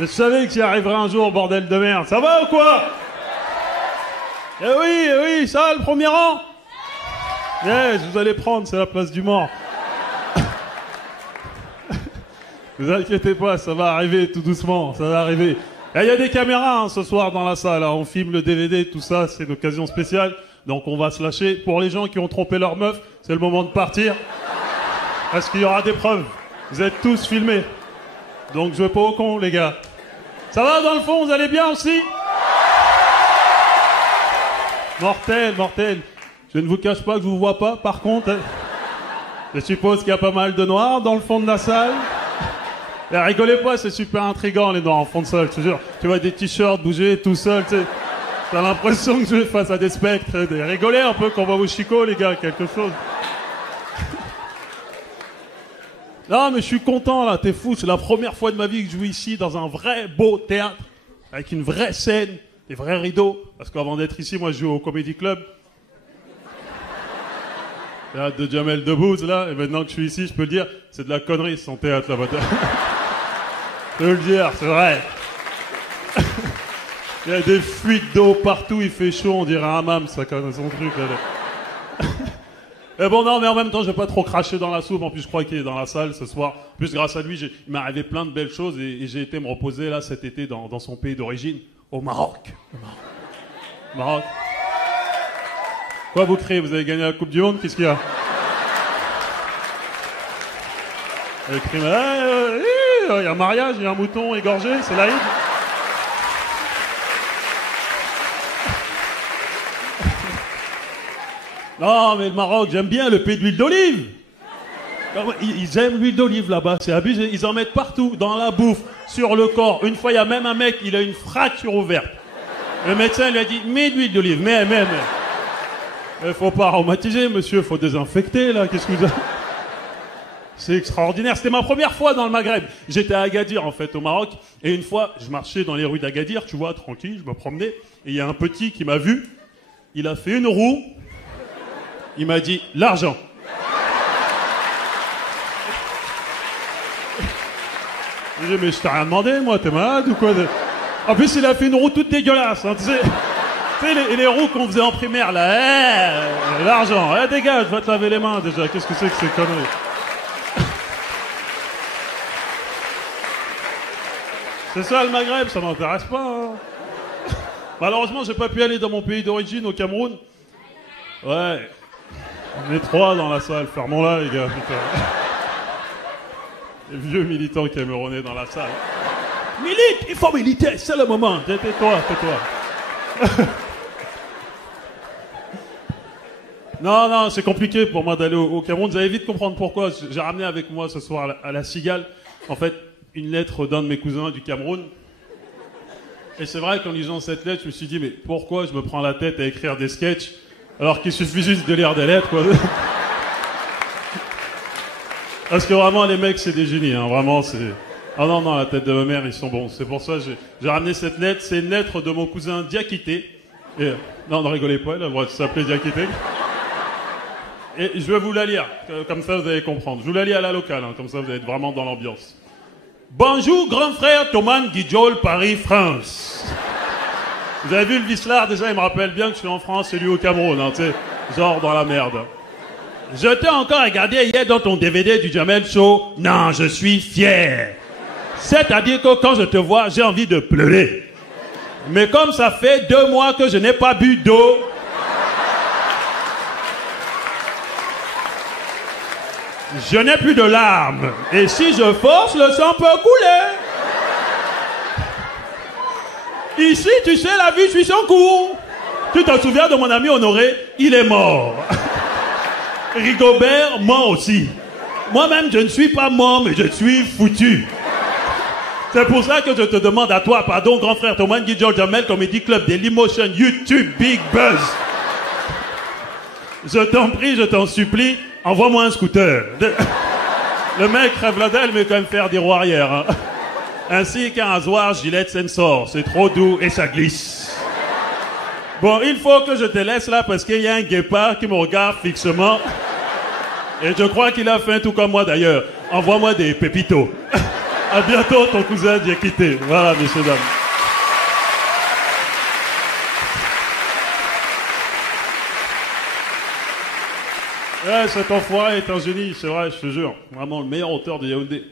Je savais que j'y arriverais un jour, bordel de merde. Ça va ou quoi? Eh oui, ça va, le premier rang? Yes, vous allez prendre, c'est la place du mort. Vous inquiétez pas, ça va arriver tout doucement, ça va arriver. Il y a des caméras hein, ce soir dans la salle, hein. On filme le DVD, tout ça, c'est une occasion spéciale. Donc on va se lâcher. Pour les gens qui ont trompé leur meuf, c'est le moment de partir. Parce qu'il y aura des preuves. Vous êtes tous filmés. Donc je vais pas au con, les gars. Ça va dans le fond, vous allez bien aussi? Mortel, mortel. Je ne vous cache pas que je vous vois pas, par contre. Je suppose qu'il y a pas mal de noirs dans le fond de la salle. Et rigolez pas, c'est super intriguant les noirs en fond de salle, je te jure. Tu vois des t-shirts bouger tout seul, tu sais. T'as l'impression que je vais face à des spectres. Rigolez un peu qu'on va au Chico, les gars, quelque chose. Non, mais je suis content, là, t'es fou. C'est la première fois de ma vie que je joue ici, dans un vrai beau théâtre, avec une vraie scène, des vrais rideaux. Parce qu'avant d'être ici, moi, je joue au Comedy Club. Théâtre de Jamel Debbouze, là. Et maintenant que je suis ici, je peux le dire, c'est de la connerie, son théâtre, là-bas. Je peux le dire, c'est vrai. Il y a des fuites d'eau partout, il fait chaud, on dirait un hammam, ça connaît son truc, là. Et bon, non, mais en même temps, je vais pas trop cracher dans la soupe. En plus, je crois qu'il est dans la salle ce soir. En plus, grâce à lui, il m'est arrivé plein de belles choses et j'ai été me reposer, là, cet été, dans son pays d'origine, au Maroc. Maroc. Quoi, vous criez? Vous avez gagné la Coupe du Monde? Qu'est-ce qu'il y a? Il y a un mariage, il y a un mouton égorgé, c'est l'Aïd. Non, mais le Maroc, j'aime bien le pays de l'huile d'olive. Ils aiment l'huile d'olive là-bas, c'est abusé. Ils en mettent partout, dans la bouffe, sur le corps. Une fois, il y a même un mec, il a une fracture ouverte. Le médecin lui a dit, mets de l'huile d'olive, mais. Faut pas aromatiser, monsieur, faut désinfecter, là, qu'est-ce que vous avez... C'est extraordinaire, c'était ma première fois dans le Maghreb. J'étais à Agadir, en fait, au Maroc, et une fois, je marchais dans les rues d'Agadir, tu vois, tranquille, je me promenais, et il y a un petit qui m'a vu, il a fait une roue, il m'a dit, l'argent. J'ai dit, mais je t'ai rien demandé, moi, t'es malade ou quoi? En plus, il a fait une roue toute dégueulasse, hein, tu sais les roues qu'on faisait en primaire, là, l'argent, dégage, va te laver les mains, déjà, qu'est-ce que c'est que ces conneries? C'est ça le Maghreb, ça m'intéresse pas. Hein. Malheureusement, j'ai pas pu aller dans mon pays d'origine, au Cameroun. Ouais. On est 3 dans la salle, fermons-la, les gars, putain. Les vieux militants camerounais dans la salle. Milite, il faut militer, c'est le moment. Tais-toi. Non, c'est compliqué pour moi d'aller au Cameroun. Vous allez vite comprendre pourquoi. J'ai ramené avec moi ce soir à la Cigale, en fait, une lettre d'un de mes cousins du Cameroun. Et c'est vrai qu'en lisant cette lettre, je me suis dit, mais pourquoi je me prends la tête à écrire des sketchs alors qu'il suffit juste de lire des lettres, quoi. Parce que vraiment, les mecs, c'est des génies, hein. Vraiment, c'est... Ah non, la tête de ma mère, ils sont bons. C'est pour ça que j'ai ramené cette lettre. C'est une lettre de mon cousin Diakité. Et... Non, ne rigolez pas, il a le droit de s'appeler Diakité. Et je vais vous la lire, comme ça vous allez comprendre. Je vous la lis à la locale, hein, comme ça vous allez être vraiment dans l'ambiance. Bonjour, grand frère Thomas Guidjol, Paris, France. Vous avez vu le vicelard, déjà, il me rappelle bien que je suis en France et lui au Cameroun, hein, tu sais, genre dans la merde. Je t'ai encore regardé hier dans ton DVD du Jamel Show. Non, je suis fier. C'est-à-dire que quand je te vois, j'ai envie de pleurer. Mais comme ça fait 2 mois que je n'ai pas bu d'eau... Je n'ai plus de larmes. Et si je force, le sang peut couler. Ici, tu sais, la vie suit son cours. Tu te souviens de mon ami Honoré? Il est mort. Rigobert, mort aussi. Moi-même, je ne suis pas mort, mais je suis foutu. C'est pour ça que je te demande à toi, pardon, grand frère Thomas Guidjol Jamel, Comedy Club, Dailymotion, YouTube, Big Buzz. Je t'en prie, je t'en supplie, envoie-moi un scooter. Le mec rêve la dalle, mais quand même faire des roues arrière. Hein. Ainsi qu'un rasoir Gillette Sensor. C'est trop doux et ça glisse. Bon, il faut que je te laisse là parce qu'il y a un guépard qui me regarde fixement. Et je crois qu'il a faim tout comme moi d'ailleurs. Envoie-moi des pépitos. À bientôt, ton cousin Diakité. Voilà, messieurs, dames. Ouais, cet enfoiré est un génie, c'est vrai, je te jure. Vraiment le meilleur auteur de Yaoundé.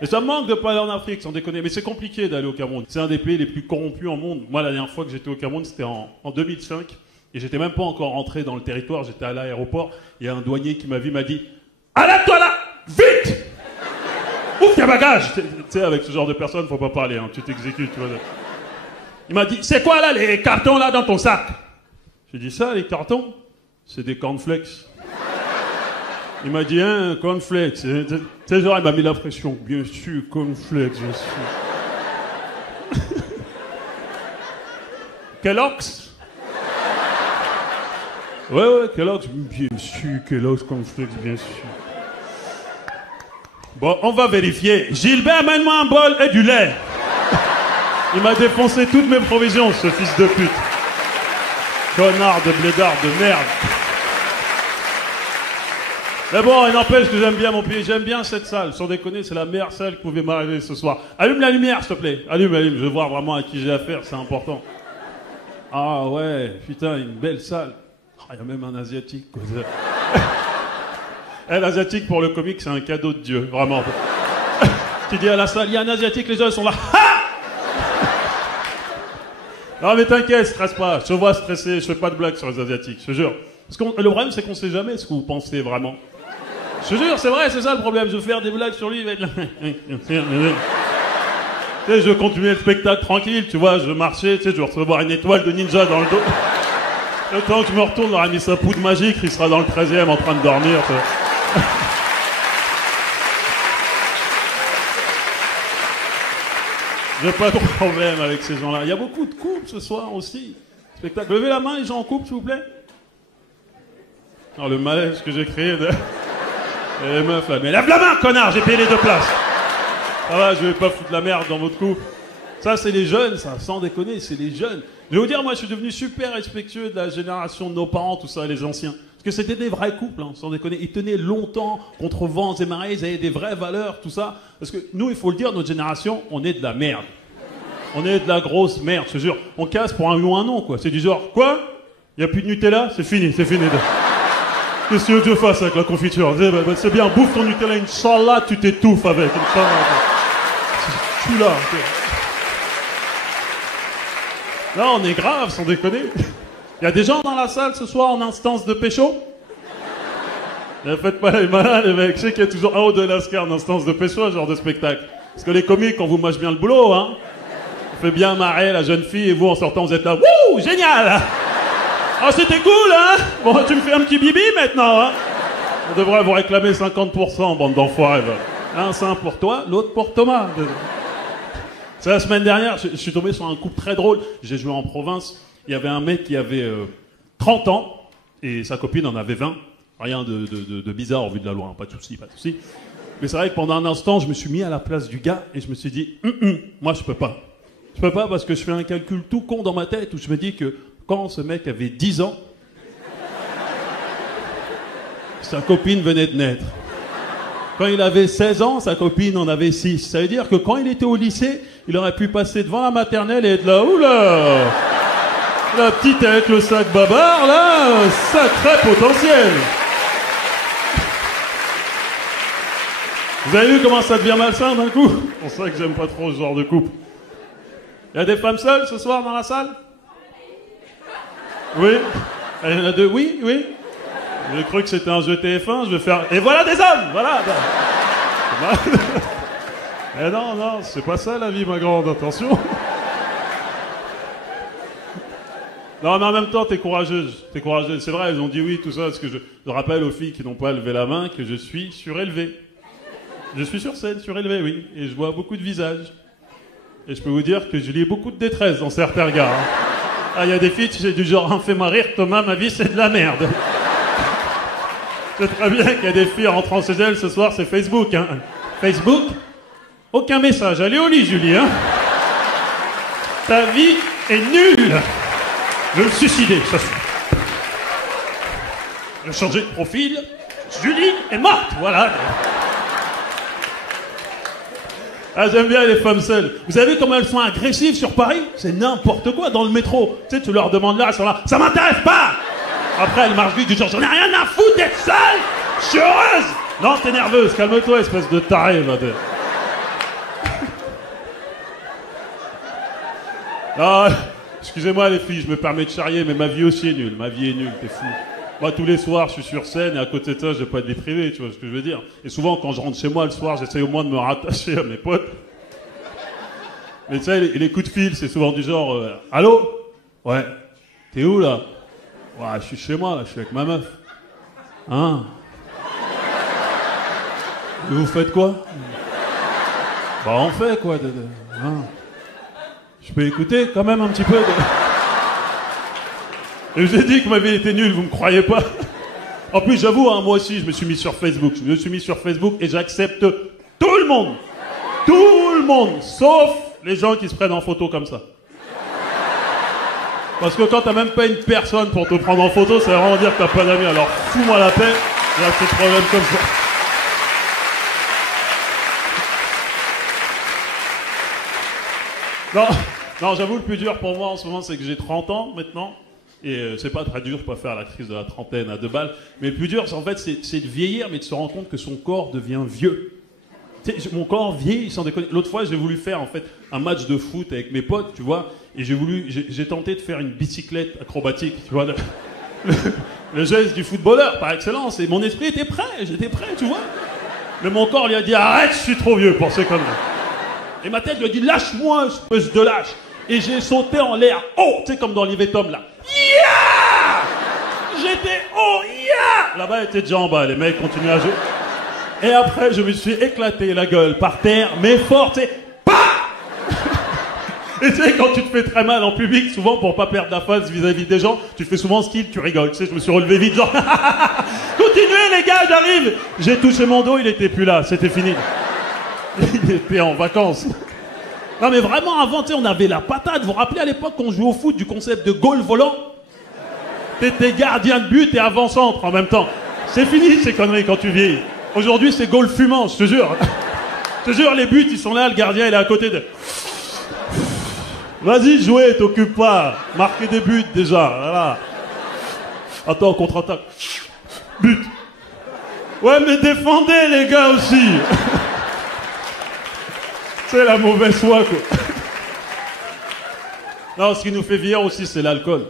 Et ça me manque de pas aller en Afrique, sans déconner. Mais c'est compliqué d'aller au Cameroun. C'est un des pays les plus corrompus au monde. Moi, la dernière fois que j'étais au Cameroun, c'était en 2005. Et j'étais même pas encore rentré dans le territoire. J'étais à l'aéroport. Il y a un douanier qui m'a vu, m'a dit « Arrête-toi là! Vite! Ouvre tes bagages !» Tu sais, avec ce genre de personnes, faut pas parler, hein. Tu t'exécutes, tu vois. Il m'a dit « C'est quoi là, les cartons là dans ton sac ?» J'ai dit « Ça, les cartons, c'est des cornflakes. » Il m'a dit, hein, cornflakes. Tu sais, genre, il m'a mis la pression. Bien sûr, cornflakes, bien sûr. Kellogg's? Ouais, Kellogg's. Bien sûr, Kellogg's, cornflakes, bien sûr. Bon, on va vérifier. Gilbert, amène-moi un bol et du lait. Il m'a défoncé toutes mes provisions, ce fils de pute. Connard de blédard de merde. Mais bon, il n'empêche que j'aime bien mon pays, j'aime bien cette salle. Sans déconner, c'est la meilleure salle que pouvait m'arriver ce soir. Allume la lumière, s'il te plaît. Allume, je veux voir vraiment à qui j'ai affaire, c'est important. Ah ouais, putain, une belle salle. Il y a même un asiatique, quoi. L'asiatique pour le comique, c'est un cadeau de Dieu, vraiment. Tu dis à la salle, il y a un asiatique, les gens sont là. Non mais t'inquiète, stresse pas, je te vois stressé, je fais pas de blagues sur les asiatiques, je te jure. Parce que le problème, c'est qu'on sait jamais ce que vous pensez vraiment. Je te jure, c'est vrai, c'est ça le problème. Je vais faire des blagues sur lui, il va être là. Tu sais, je continuais le spectacle tranquille, tu vois, je marchais, tu sais, je vais recevoir une étoile de ninja dans le dos. Le temps que je me retourne, il aura mis sa poudre magique, il sera dans le 13e en train de dormir, tu vois. J'ai pas de problème avec ces gens-là. Il y a beaucoup de couples ce soir aussi. Spectacle. Levez la main, les gens en couple, s'il vous plaît. Alors, le malaise que j'ai créé de... Et les meufs là, mais lève la main, connard, j'ai payé les 2 places. Ça va, je vais pas foutre la merde dans votre couple. Ça, c'est les jeunes, ça, sans déconner, c'est les jeunes. Je vais vous dire, moi, je suis devenu super respectueux de la génération de nos parents, tout ça, les anciens. Parce que c'était des vrais couples, hein, sans déconner. Ils tenaient longtemps contre vents et marées, ils avaient des vraies valeurs, tout ça. Parce que nous, il faut le dire, notre génération, on est de la merde. On est de la grosse merde, je te jure. On casse pour un oui ou un non, quoi. C'est du genre, quoi? Il n'y a plus de Nutella? C'est fini, c'est fini. Qu'est-ce que tu veux que je fasse avec la confiture? C'est bien, bouffe ton Nutella, Inch'Allah, tu t'étouffes avec. Je suis là. Là, on est grave, sans déconner. Il y a des gens dans la salle ce soir en instance de pécho? Ne faites pas les malins, les mecs. Je sais qu'il y a toujours un ou deux lascars en instance de pécho, ce genre de spectacle. Parce que les comiques, on vous mâche bien le boulot, hein. On fait bien marrer la jeune fille et vous, en sortant, vous êtes là. Wouh, génial! Ah, c'était cool, hein? Bon, tu me fais un petit bibi maintenant, hein? On devrait vous réclamer 50%, bande d'enfoirés. Un sein pour toi, l'autre pour Thomas. C'est la semaine dernière, je suis tombé sur un couple très drôle. J'ai joué en province. Il y avait un mec qui avait 30 ans et sa copine en avait 20. Rien de bizarre au vu de la loi, hein. Pas de souci, pas de souci. Mais c'est vrai que pendant un instant, je me suis mis à la place du gars et je me suis dit, moi je peux pas. Je peux pas parce que je fais un calcul tout con dans ma tête où je me dis que quand ce mec avait 10 ans, sa copine venait de naître. Quand il avait 16 ans, sa copine en avait 6. Ça veut dire que quand il était au lycée, il aurait pu passer devant la maternelle et être là, oula, la petite avec le sac babar, là, sacré potentiel. Vous avez vu comment ça devient malsain d'un coup? C'est pour ça que j'aime pas trop ce genre de couple. Il y a des femmes seules ce soir dans la salle? Oui. Il y en a 2, oui. J'ai cru que c'était un jeu TF1, je vais faire... Et voilà des hommes, voilà. Eh non, c'est pas ça la vie, ma grande, attention. Non, mais en même temps, t'es courageuse. C'est vrai, ils ont dit oui, tout ça, parce que je rappelle aux filles qui n'ont pas levé la main que je suis surélevé. Je suis sur scène, surélevé, oui. Et je vois beaucoup de visages. Et je peux vous dire que je lis beaucoup de détresse dans certains regards. Hein. Ah, il y a des filles, j'ai du genre, hein, fais-moi rire, Thomas, ma vie, c'est de la merde. C'est très bien qu'il y a des filles rentrant chez elles ce soir, c'est Facebook, hein. Facebook? Aucun message. Allez au lit, Julie, hein. Ta vie est nulle. Je vais me suicider, ça suffit. Je vais changer de profil. Julie est morte, voilà. Ah, j'aime bien les femmes seules. Vous avez vu comment elles sont agressives sur Paris? C'est n'importe quoi dans le métro. Tu sais, tu leur demandes là, elles sont là. Ça m'intéresse pas! Après, elles marchent vite du genre, j'en ai rien à foutre d'être seule! Je suis heureuse! Non, t'es nerveuse, calme-toi, espèce de taré, va. Ah, excusez-moi les filles, je me permets de charrier, mais ma vie aussi est nulle. Ma vie est nulle, t'es fou. Moi, tous les soirs, je suis sur scène et à côté de ça, j'ai pas de vie privée, tu vois ce que je veux dire. Et souvent, quand je rentre chez moi le soir, j'essaie au moins de me rattacher à mes potes. Mais tu sais, les coups de fil, c'est souvent du genre allô? Ouais. T'es où là? Ouais, je suis chez moi, là, je suis avec ma meuf. Hein? Et vous faites quoi? Bah, on fait quoi? Hein? Je peux écouter quand même un petit peu de... Et je vous ai dit que ma vie était nulle, vous me croyez pas? En plus, j'avoue, hein, moi aussi, je me suis mis sur Facebook. Je me suis mis sur Facebook et j'accepte tout le monde. Tout le monde, sauf les gens qui se prennent en photo comme ça. Parce que quand t'as même pas une personne pour te prendre en photo, ça veut vraiment dire que t'as pas d'amis. Alors fous-moi la paix, il y a ces problèmes comme ça. Non, j'avoue, le plus dur pour moi en ce moment, c'est que j'ai 30 ans maintenant. Et c'est pas très dur, je peux pas faire la crise de la trentaine à 2 balles. Mais le plus dur, en fait, c'est de vieillir, mais de se rendre compte que son corps devient vieux. Mon corps vieillit, sans déconner. L'autre fois, j'ai voulu faire en fait un match de foot avec mes potes, tu vois, et j'ai tenté de faire une bicyclette acrobatique, tu vois, le geste du footballeur par excellence. Et mon esprit était prêt, j'étais prêt, tu vois. Mais mon corps lui a dit arrête, je suis trop vieux pour ces conneries. Et ma tête lui a dit lâche-moi, espèce de lâche. Et j'ai sauté en l'air, oh, tu sais comme dans l'Ivetom là. Yeah! J'étais oh yeah! Là-bas, elle était déjà en bas, les mecs continuaient à jouer. Et après, je me suis éclaté la gueule par terre, mais fort, tu sais, PAH! Et tu sais, quand tu te fais très mal en public, souvent pour pas perdre la face vis-à-vis des gens, tu fais souvent ce qu'il, tu rigoles. Tu sais, je me suis relevé vite, genre, continuez les gars, j'arrive! J'ai touché mon dos, il était plus là, c'était fini. Il était en vacances. Non mais vraiment, avant, tu sais, on avait la patate. Vous vous rappelez à l'époque qu'on jouait au foot du concept de goal volant? T'étais gardien de but et avant-centre en même temps. C'est fini ces conneries quand tu vieillis. Aujourd'hui, c'est goal fumant, je te jure. Je te jure, les buts, ils sont là, le gardien, il est à côté de... Vas-y, jouez, t'occupe pas. Marquez des buts, déjà, voilà. Attends, contre-attaque. But. Ouais, mais défendez, les gars, aussi. C'est la mauvaise foi, quoi. Non, ce qui nous fait vieillir aussi, c'est l'alcool.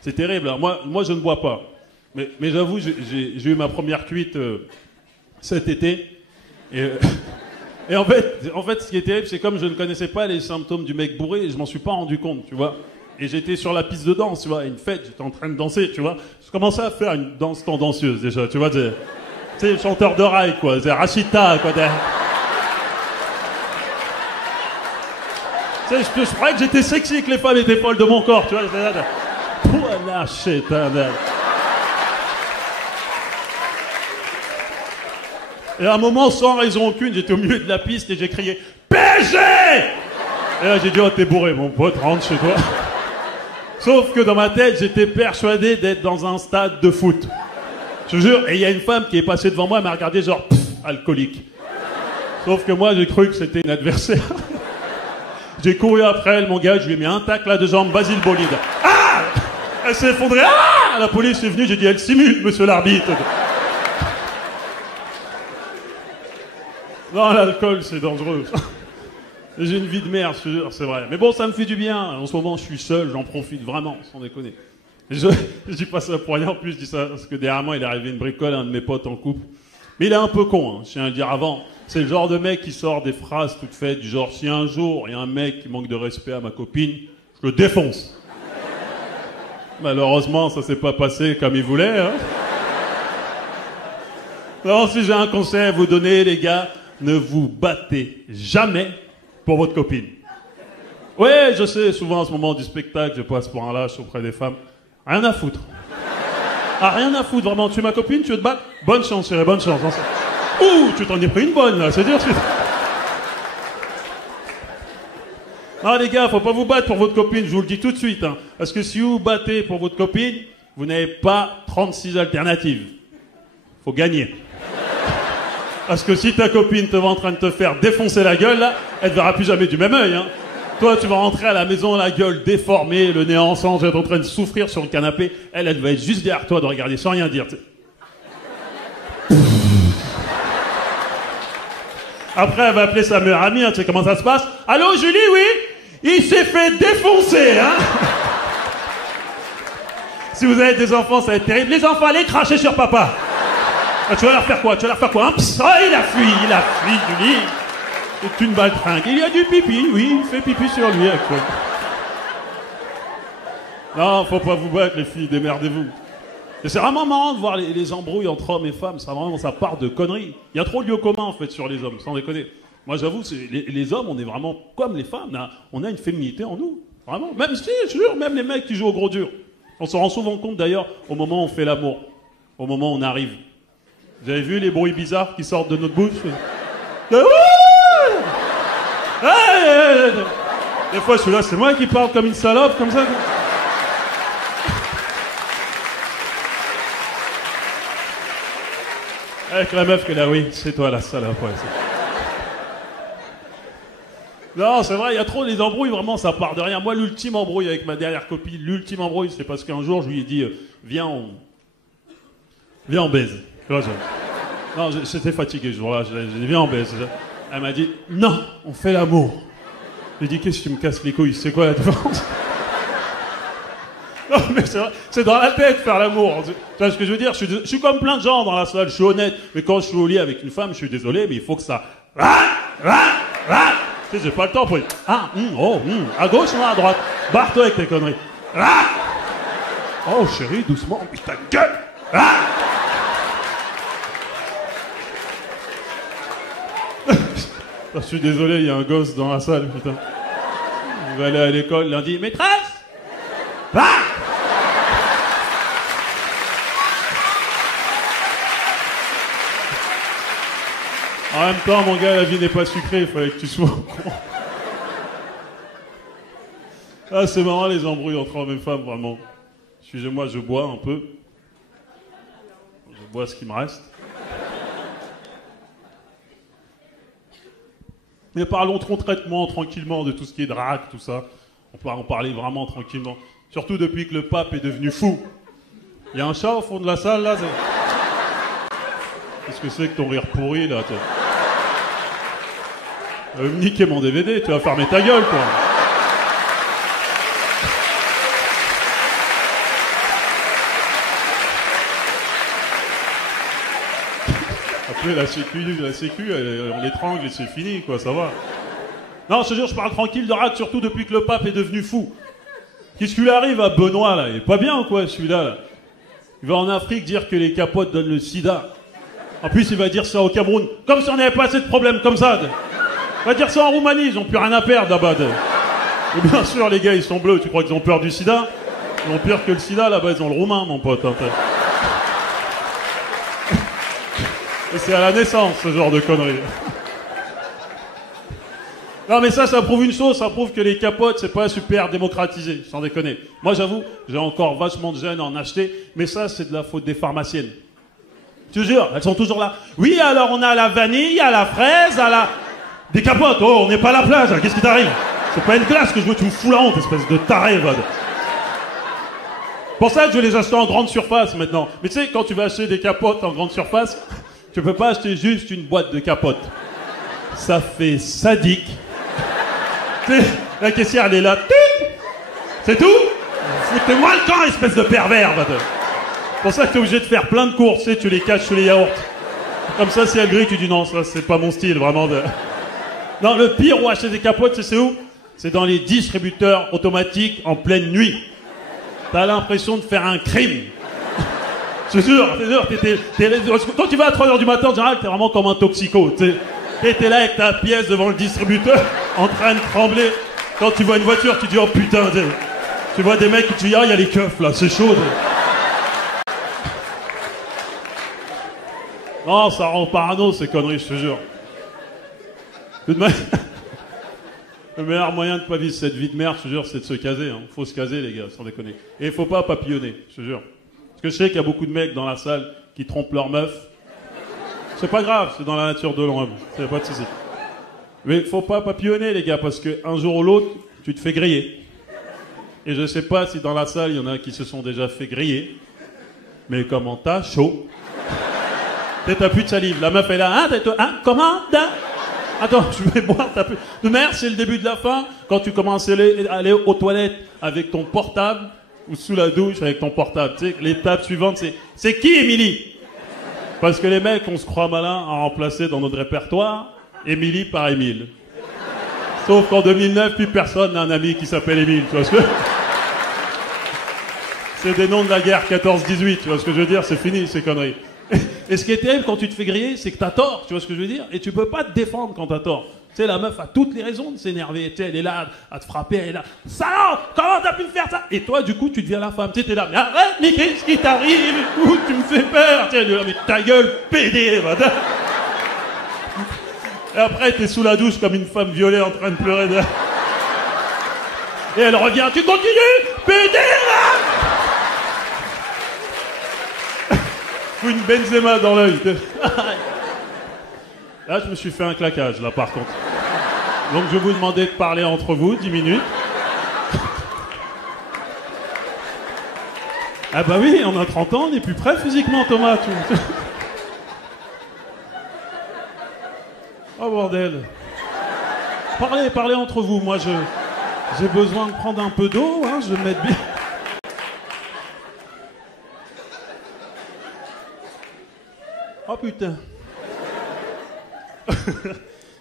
C'est terrible. Alors, moi, je ne bois pas. Mais j'avoue, j'ai eu ma première cuite cet été. Et en fait, ce qui est terrible, c'est comme je ne connaissais pas les symptômes du mec bourré, et je m'en suis pas rendu compte, tu vois. Et j'étais sur la piste de danse, tu vois, à une fête, j'étais en train de danser, tu vois. Je commençais à faire une danse tendancieuse, déjà, tu vois. Tu sais, chanteur de rail, quoi. C'est Rachita, quoi. Tu sais, je croyais que j'étais sexy, que les femmes étaient folles de mon corps, tu vois. Voilà, shit, Et à un moment, sans raison aucune, j'étais au milieu de la piste et j'ai crié « PSG !» Et là, j'ai dit « Oh, t'es bourré, mon pote, rentre chez toi. » Sauf que dans ma tête, j'étais persuadé d'être dans un stade de foot. Je te jure, et il y a une femme qui est passée devant moi, elle m'a regardé genre « Pfff, alcoolique. » Sauf que moi, j'ai cru que c'était une adversaire. J'ai couru après elle, mon gars, je lui ai mis un tacle à 2 jambes, Basile Bolide. Ah! Elle s'est effondrée. Ah! La police est venue, j'ai dit « Elle simule, monsieur l'arbitre. » Non, l'alcool, c'est dangereux. J'ai une vie de merde, je te jure, c'est vrai. Mais bon, ça me fait du bien. En ce moment, je suis seul, j'en profite vraiment, sans déconner. Je dis pas ça pour rien, en plus, je dis ça parce que derrière moi, il est arrivé une bricole à un de mes potes en couple. Mais il est un peu con, hein, je tiens à le dire avant. C'est le genre de mec qui sort des phrases toutes faites, du genre, si un jour, il y a un mec qui manque de respect à ma copine, je le défonce. Malheureusement, ça s'est pas passé comme il voulait, hein. Alors, si j'ai un conseil à vous donner, les gars, ne vous battez jamais pour votre copine. Ouais, je sais, souvent, à ce moment du spectacle, je passe pour un lâche auprès des femmes. Rien à foutre. Ah, rien à foutre, vraiment. Tu es ma copine, tu veux te battre? Bonne chance, chérie, bonne chance. Ouh, tu t'en es pris une bonne, là, c'est dur. Ah, les gars, faut pas vous battre pour votre copine, je vous le dis tout de suite, hein. Parce que si vous vous battez pour votre copine, vous n'avez pas 36 alternatives. Faut gagner. Parce que si ta copine te voit en train de te faire défoncer la gueule, là, elle te verra plus jamais du même œil, hein. Toi, tu vas rentrer à la maison, la gueule déformée, le nez en sang, tu vas être en train de souffrir sur le canapé. Elle va être juste derrière toi, de regarder sans rien dire, t'sais. Après, elle va appeler sa meilleure amie, hein, tu sais comment ça se passe? Allô, Julie, oui? Il s'est fait défoncer, hein? Si vous avez des enfants, ça va être terrible. Les enfants, allez cracher sur papa. Ah, tu vas leur faire quoi? Tu vas leur faire quoi, hein? Psst, oh, il a fui, Julie. C'est une baltringue. Il y a du pipi, oui, il fait pipi sur lui, actuellement. Non, faut pas vous battre, les filles, démerdez-vous. Et c'est vraiment marrant de voir les embrouilles entre hommes et femmes, ça part de conneries. Il y a trop de lieux communs, en fait, sur les hommes, sans déconner. Moi, j'avoue, les hommes, on est vraiment comme les femmes, on a une féminité en nous. Vraiment. Même si, je jure, même les mecs qui jouent au gros dur. On se rend souvent compte, d'ailleurs, au moment où on fait l'amour. Au moment où on arrive. Vous avez vu les bruits bizarres qui sortent de notre bouche? Des fois, je suis là, c'est moi qui parle comme une salope, comme ça. Avec la meuf que là, oui, c'est toi la salope, ouais. Non, c'est vrai, il y a trop des embrouilles, vraiment, ça part de rien. Moi, l'ultime embrouille avec ma dernière copine, c'est parce qu'un jour, je lui ai dit, viens, on baise. Tu vois, non, j'étais fatigué ce jour-là, j'ai dit, viens, on baise. Elle m'a dit, non, on fait l'amour. J'ai dit, qu'est-ce que tu me casses les couilles? C'est quoi la différence? Non, mais c'est vrai, c'est dans la tête faire l'amour. Tu vois ce que je veux dire? Je suis comme plein de gens dans la salle, je suis honnête. Mais quand je suis au lit avec une femme, je suis désolé, mais il faut que ça... Tu sais, j'ai pas le temps pour dire... à gauche ou à droite? Barre-toi avec tes conneries. Oh, chérie, doucement, putain de gueule. Je suis désolé, il y a un gosse dans la salle, putain. Il va aller à l'école lundi. Maîtresse! En même temps, mon gars, la vie n'est pas sucrée, il fallait que tu sois au courant. Ah, c'est marrant les embrouilles entre hommes et femmes, vraiment. Excusez-moi, je bois un peu. Je bois ce qui me reste. Mais parlons concrètement, tranquillement, de tout ce qui est drague, tout ça. On peut en parler vraiment tranquillement. Surtout depuis que le pape est devenu fou. Il y a un chat au fond de la salle, là. Qu'est-ce que c'est que ton rire pourri, là? Tu vas me niquer mon DVD, tu vas fermer ta gueule, quoi. Après, la sécu, on l'étrangle et c'est fini, quoi, ça va. Non, je te jure, je parle tranquille de rate, surtout depuis que le pape est devenu fou. Qu'est-ce qui lui arrive à Benoît, là? Il est pas bien, quoi, celui-là, là. Il va en Afrique dire que les capotes donnent le sida. En plus, il va dire ça au Cameroun. Comme si on n'avait pas assez de problèmes comme ça. Il va dire ça en Roumanie, ils ont plus rien à perdre, là-bas. Et bien sûr, les gars, ils sont bleus. Tu crois qu'ils ont peur du sida? Ils ont pire que le sida, là-bas, ils ont le roumain, mon pote. Hein, et c'est à la naissance, ce genre de conneries. Non, mais ça prouve une chose, ça prouve que les capotes, c'est pas super démocratisé, sans déconner. Moi, j'avoue, j'ai encore vachement de jeunes à en acheter, mais ça, c'est de la faute des pharmaciennes. Je te jure, elles sont toujours là. Oui, alors on a la vanille, à la fraise, à la... Des capotes, oh, on n'est pas à la plage, qu'est-ce qui t'arrive? C'est pas une glace que je veux, tu me fous la honte, espèce de taré, va. Pour ça que je les achète en grande surface, maintenant. Mais tu sais, quand tu vas acheter des capotes en grande surface, tu peux pas acheter juste une boîte de capotes. Ça fait sadique. Tu sais, la caissière, elle est là. C'est tout? Foutez-moi le camp, espèce de pervers, va. C'est pour ça que t'es obligé de faire plein de courses, tu sais, tu les caches sous les yaourts. Comme ça, si elle grille, tu dis non, ça, c'est pas mon style, vraiment. Non, le pire où acheter des capotes, c'est où? C'est dans les distributeurs automatiques en pleine nuit. T'as l'impression de faire un crime. Je te jure, quand tu vas à 3h du matin, en général, t'es vraiment comme un toxico, tu sais. T'es là avec ta pièce devant le distributeur, en train de trembler. Quand tu vois une voiture, tu dis oh putain, tu vois des mecs, tu dis ah, il y a les keufs là, c'est chaud. Non, ça rend parano ces conneries, je te jure. De même, le meilleur moyen de pas vivre cette vie de merde, je te jure, c'est de se caser. Hein. Faut se caser, les gars, sans déconner. Et il faut pas papillonner, je te jure. Parce que je sais qu'il y a beaucoup de mecs dans la salle qui trompent leur meuf. C'est pas grave, c'est dans la nature de l'homme. C'est pas de soucis. Mais faut pas papillonner, les gars, parce qu'un jour ou l'autre, tu te fais griller. Et je sais pas si dans la salle, il y en a qui se sont déjà fait griller. Mais comment t'as chaud? T'as plus de salive. La meuf est là, hein, comment? Attends, je vais boire, t'as plus... De merde, c'est le début de la fin. Quand tu commences à aller aux toilettes avec ton portable, ou sous la douche avec ton portable. Tu sais, l'étape suivante, c'est qui, Émilie? Parce que les mecs, on se croit malin à remplacer dans notre répertoire Émilie par Émile. Sauf qu'en 2009, plus personne n'a un ami qui s'appelle Émile, tu vois ce que... C'est des noms de la guerre 14-18, tu vois ce que je veux dire? C'est fini, ces conneries. Et ce qui est terrible quand tu te fais griller, c'est que t'as tort, tu vois ce que je veux dire? Et tu peux pas te défendre quand t'as tort. Tu sais, la meuf a toutes les raisons de s'énerver. Tu sais, elle est là à te frapper, elle est là. Salaud, comment t'as pu me faire ça? Et toi, du coup, tu deviens la femme. Tu sais, t'es là, mais arrête, mais qu'est-ce qui t'arrive? Ouh, tu me fais peur. Tu sais, elle est là, mais ta gueule, pédé, madame. Et après, t'es sous la douche comme une femme violée en train de pleurer. Et elle revient, tu continues, pédé, là! Ou une Benzema dans l'œil. Là, je me suis fait un claquage, là, par contre. Donc, je vais vous demander de parler entre vous, 10 minutes. Ah bah oui, on a 30 ans, on est plus près physiquement, Thomas. Oh, bordel. Parlez entre vous. Moi, j'ai besoin de prendre un peu d'eau, hein, je vais me mettre bien. Oh, putain.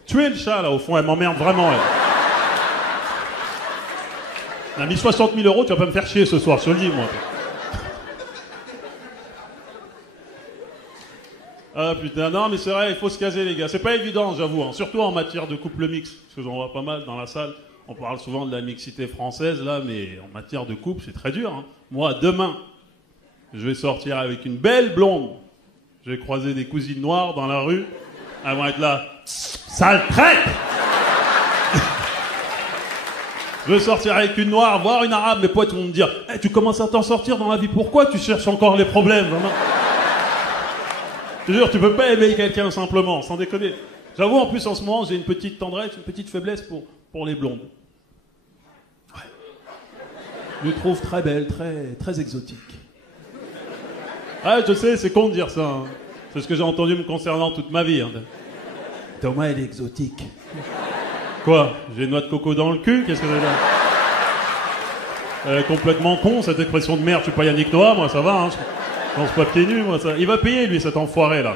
Tuer le chat, là, au fond, elle m'emmerde vraiment, elle. Elle a mis 60 000 €, tu vas pas me faire chier ce soir, je te le dis, moi. Ah, putain, non, mais c'est vrai, il faut se caser, les gars. C'est pas évident, j'avoue, hein. Surtout en matière de couple mixte, parce que j'en vois pas mal dans la salle. On parle souvent de la mixité française, là, mais en matière de couple, c'est très dur, hein. Moi, demain, je vais sortir avec une belle blonde. Je vais croiser des cousines noires dans la rue. Elles vont être là. Sale traite! Je veux sortir avec une noire, voir une arabe. Mes potes vont me dire, hey, tu commences à t'en sortir dans la vie. Pourquoi tu cherches encore les problèmes, vraiment? Je te jure, tu peux pas aimer quelqu'un simplement, sans déconner. J'avoue, en plus, en ce moment, j'ai une petite tendresse, une petite faiblesse pour les blondes. Ouais. Je les trouve très belles, très exotiques. Ah, je sais, c'est con de dire ça. Hein. C'est ce que j'ai entendu me concernant toute ma vie. Hein. Thomas, elle est exotique. Quoi? J'ai une noix de coco dans le cul? Qu'est-ce que c'est là? Elle est complètement con, cette expression de merde. Je suis pas Yannick Noah, moi, ça va. Hein. Je pense pas pieds nus, moi, ça. Il va payer, lui, cet enfoiré, là.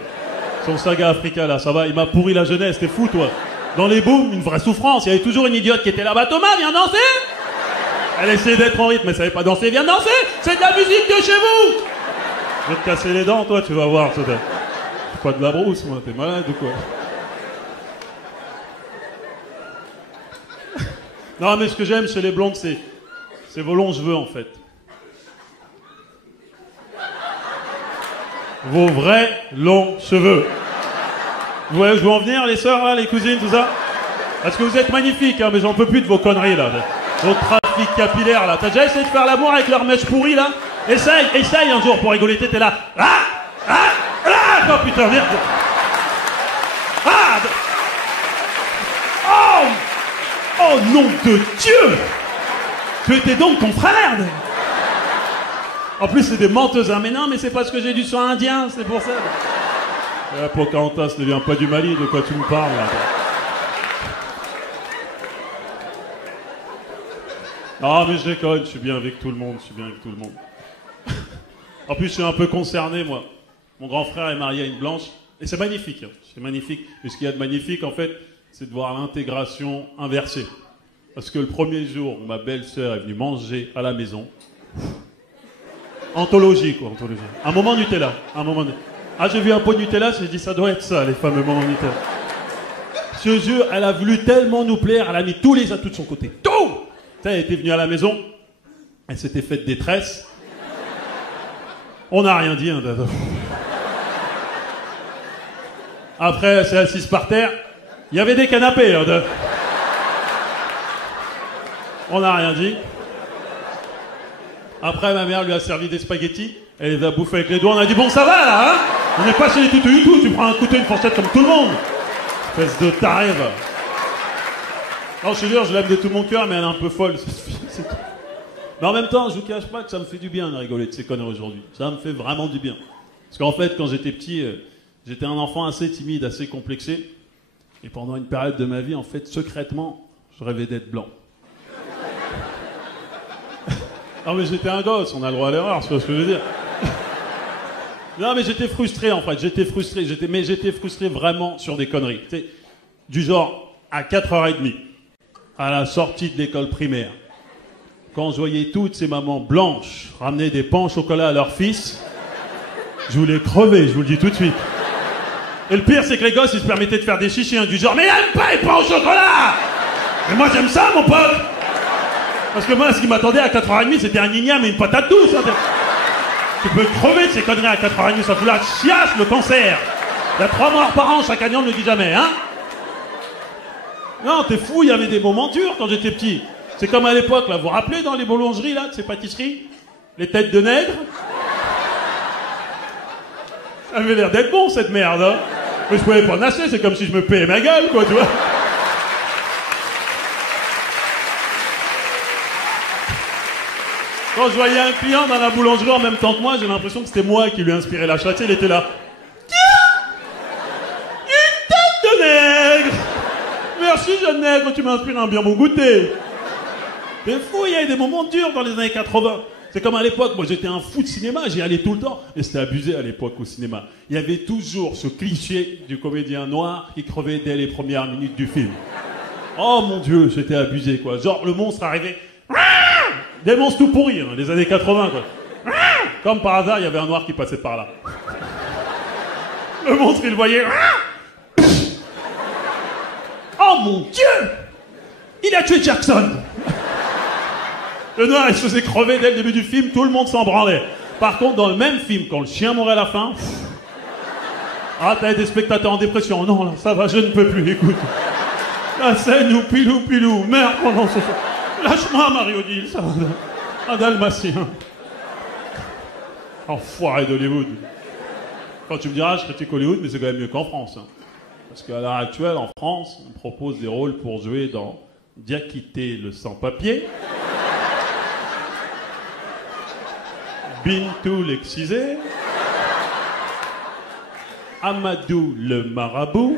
Son saga Africa, là, ça va. Il m'a pourri la jeunesse, t'es fou, toi. Dans les booms, une vraie souffrance. Il y avait toujours une idiote qui était là. Bah, Thomas, viens danser! Elle essayait d'être en rythme, mais elle savait pas danser. Viens danser! C'est de la musique de chez vous! Je vais te casser les dents, toi, tu vas voir. Je suis pas de la brousse, moi. T'es malade ou quoi? Non, mais ce que j'aime chez les blondes, c'est vos longs cheveux, en fait. Vos vrais longs cheveux. Vous voyez où je veux en venir, les sœurs, là, les cousines, tout ça? Parce que vous êtes magnifiques, hein, mais j'en peux plus de vos conneries, là. Vos trafics capillaires, là. T'as déjà essayé de faire l'amour avec leur mèche pourrie, là? Essaye un jour pour rigoler, t'es là. Oh putain, merde. Oh nom de Dieu! Tu étais donc ton frère! En plus, c'est des menteuses, hein. Mais non, mais c'est parce que j'ai du sang indien, c'est pour ça. Pocahontas ne vient pas du Mali, de quoi tu me parles, là? Non, mais je déconne, je suis bien avec tout le monde, En plus, je suis un peu concerné, moi. Mon grand frère est marié à une blanche, et c'est magnifique, hein. C'est magnifique. Et ce qu'il y a de magnifique, en fait, c'est de voir l'intégration inversée. Parce que le premier jour où ma belle-sœur est venue manger à la maison, anthologie, quoi, anthologie. Un moment Nutella, Ah, j'ai vu un pot de Nutella, j'ai dit, ça doit être ça, les fameux moments Nutella. Ce jeu, elle a voulu tellement nous plaire, elle a mis tous les atouts de son côté. Tout! Tu sais, elle était venue à la maison, elle s'était faite des tresses. On n'a rien dit, hein. Après, elle s'est assise par terre. Il y avait des canapés, hein. On n'a rien dit. Après, ma mère lui a servi des spaghettis. Elle les a bouffés avec les doigts. On a dit, bon, ça va, là, hein? On n'est pas chez les toutous du tout, tu prends un couteau et une fourchette comme tout le monde. Espèce de taré, va. Non, je te jure, je l'aime de tout mon cœur, mais elle est un peu folle, cette fille, c'est tout. Mais en même temps, je vous cache pas que ça me fait du bien de rigoler de ces conneries aujourd'hui. Ça me fait vraiment du bien. Parce qu'en fait, quand j'étais petit, j'étais un enfant assez timide, assez complexé. Et pendant une période de ma vie, en fait, secrètement, je rêvais d'être blanc. Non mais j'étais un gosse, on a le droit à l'erreur, c'est ce que je veux dire. Non mais j'étais frustré en fait, j'étais frustré vraiment sur des conneries. Tu sais, du genre, à 4h30, à la sortie de l'école primaire, quand je voyais toutes ces mamans blanches ramener des pains au chocolat à leur fils, je voulais crever, je vous le dis tout de suite. Et le pire, c'est que les gosses, ils se permettaient de faire des chichis, hein, du genre, mais il aime pas les pains au chocolat! Mais moi j'aime ça, mon pote! Parce que moi, ce qui m'attendait à 4h30, c'était un igname et une patate douce. Hein. Tu peux crever de ces conneries à 4h30, ça fout la chiasse, le cancer. Il y a 3 morts par an, chaque année, on ne le dit jamais, hein. Non, t'es fou, il y avait des moments durs quand j'étais petit. C'est comme à l'époque, là, vous vous rappelez dans les boulangeries, là, de ces pâtisseries? Les têtes de nègre? Ça avait l'air d'être bon, cette merde, hein. Mais je pouvais pas en acheter, c'est comme si je me payais ma gueule, quoi, tu vois. Quand je voyais un client dans la boulangerie en même temps que moi, j'ai l'impression que c'était moi qui lui inspirais l'achat. Il était là. Tiens, une tête de nègre. Merci, jeune nègre, tu m'as inspiré un bien bon goûter. C'est fou, il y avait des moments durs dans les années 80. C'est comme à l'époque, moi j'étais un fou de cinéma, j'y allais tout le temps. Et c'était abusé à l'époque au cinéma. Il y avait toujours ce cliché du comédien noir qui crevait dès les premières minutes du film. Oh mon Dieu, j'étais abusé, quoi. Genre, le monstre arrivait... Des monstres tout pourris, hein, les années 80, quoi. Comme par hasard, il y avait un noir qui passait par là. Le monstre, il le voyait. Oh mon Dieu! Il a tué Jackson! Le noir, il se faisait crever dès le début du film, tout le monde s'en branlait. Par contre, dans le même film, quand le chien mourait à la fin... Ah, t'avais des spectateurs en dépression. Non, là, ça va, je ne peux plus, écoute. La scène où pilou, merde, oh non, c'est ça. Lâche-moi, Mario Dill, ça va. Un dalmatien. Enfoiré d'Hollywood. Quand tu me diras, je critique Hollywood, mais c'est quand même mieux qu'en France. Hein. Parce qu'à l'heure actuelle, en France, on propose des rôles pour jouer dans Diakité le sans-papier, Bintou l'excisé, Amadou le marabout.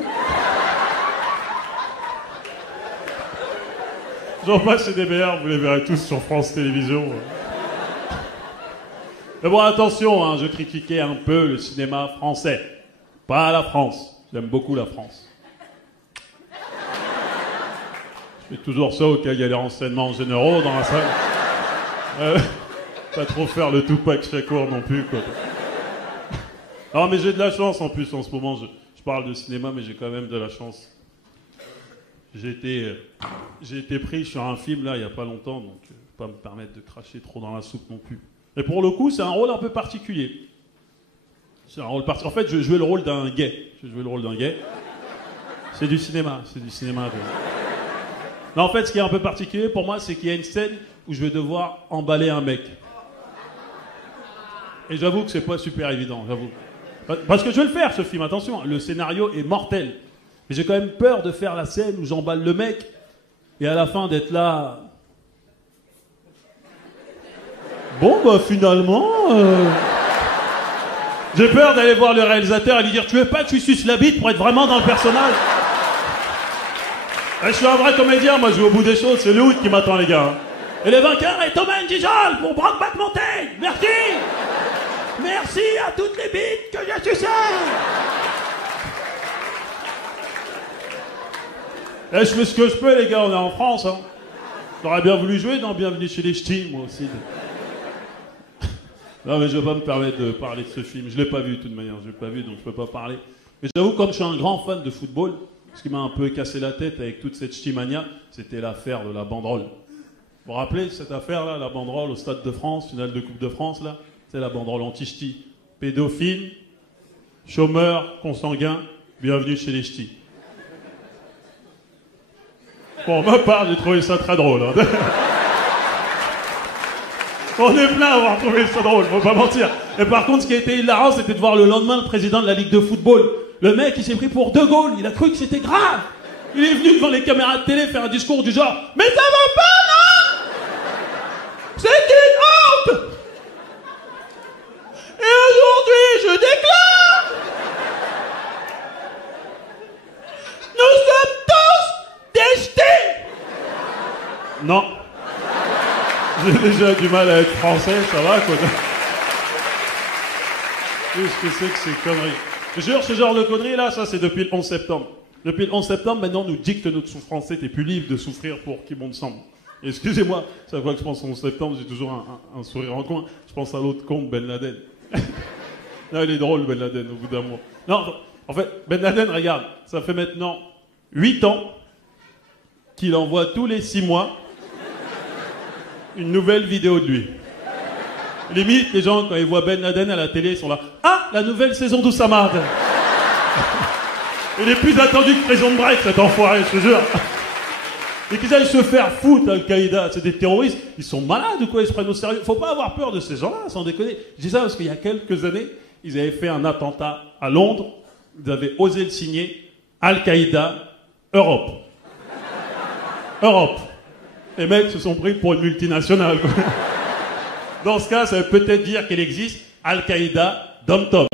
J'en passe chez DBR, vous les verrez tous sur France Télévisions. Mais bon, attention, hein, je critiquais un peu le cinéma français. Pas la France. J'aime beaucoup la France. Je fais toujours ça au cas où il y a les renseignements généraux dans la salle. Pas trop faire le Tupac Shakur non plus, quoi. Non, mais j'ai de la chance en plus en ce moment. Je parle de cinéma, mais j'ai quand même de la chance. J'ai été pris sur un film là il n'y a pas longtemps, donc je ne vais pas me permettre de cracher trop dans la soupe non plus. Et pour le coup, c'est un rôle un peu particulier. C'est un rôle En fait, je jouais le rôle d'un gay. C'est du cinéma, Non, en fait, ce qui est un peu particulier pour moi, c'est qu'il y a une scène où je vais devoir emballer un mec. Et j'avoue que c'est pas super évident, j'avoue. Parce que je vais le faire, ce film, attention, le scénario est mortel. Mais j'ai quand même peur de faire la scène où j'emballe le mec et à la fin d'être là... Bon, bah finalement... J'ai peur d'aller voir le réalisateur et lui dire « Tu veux pas que je lui suce la bite pour être vraiment dans le personnage ?» Je suis un vrai comédien, moi je vais au bout des choses, c'est le Hood qui m'attend les gars. Et le vainqueur est Thomas Njijol pour Brokeback Mountain. Merci. Merci à toutes les bites que j'ai sucées. Je fais ce que je peux les gars, on est en France. Hein. J'aurais bien voulu jouer dans Bienvenue chez les Ch'tis, moi aussi. Non mais je vais pas me permettre de parler de ce film, je l'ai pas vu de toute manière, je l'ai pas vu donc je peux pas parler. Mais j'avoue, comme je suis un grand fan de football, ce qui m'a un peu cassé la tête avec toute cette ch'timania, c'était l'affaire de la banderole. Vous vous rappelez cette affaire-là, la banderole au Stade de France, finale de Coupe de France, là? C'est la banderole anti-ch'ti. Pédophile, chômeur, consanguin, bienvenue chez les ch'tis. Pour ma part, j'ai trouvé ça très drôle. Hein. On est plein à avoir trouvé ça drôle, faut pas mentir. Et par contre, ce qui a été hilarant, c'était de voir le lendemain le président de la Ligue de football. Le mec, il s'est pris pour De Gaulle. Il a cru que c'était grave. Il est venu devant les caméras de télé faire un discours du genre « Mais ça va pas, non? C'est une honte! Et aujourd'hui, je déclare... Nous sommes tous testés! » Non. J'ai déjà du mal à être français, ça va, quoi. Qu'est-ce que c'est que ces conneries? Je jure, ce genre de conneries, là, ça, c'est depuis le 11 septembre. Depuis le 11 septembre, maintenant, on nous dicte notre souffrance. T'es plus libre de souffrir pour qui bon te semble. Excusez-moi, chaque fois que je pense au 11 septembre, j'ai toujours un sourire en coin. Je pense à l'autre con, Ben Laden. Non, il est drôle, Ben Laden, au bout d'un mois. Non, en fait, Ben Laden, regarde, ça fait maintenant 8 ans qu'il envoie tous les 6 mois une nouvelle vidéo de lui. Limite, les gens, quand ils voient Ben Laden à la télé, ils sont là. Ah, la nouvelle saison d'Oussama. Il est plus attendu que Prison Break, cet enfoiré, je te jure. Et qu'ils aillent se faire foutre, Al-Qaïda. C'est des terroristes. Ils sont malades ou quoi? Ils se prennent au sérieux. Faut pas avoir peur de ces gens-là, sans déconner. Je dis ça parce qu'il y a quelques années, ils avaient fait un attentat à Londres. Ils avaient osé le signer. Al-Qaïda, Europe. Europe. Les mecs se sont pris pour une multinationale, quoi. Dans ce cas, ça veut peut-être dire qu'il existe Al-Qaïda Dom-Tom.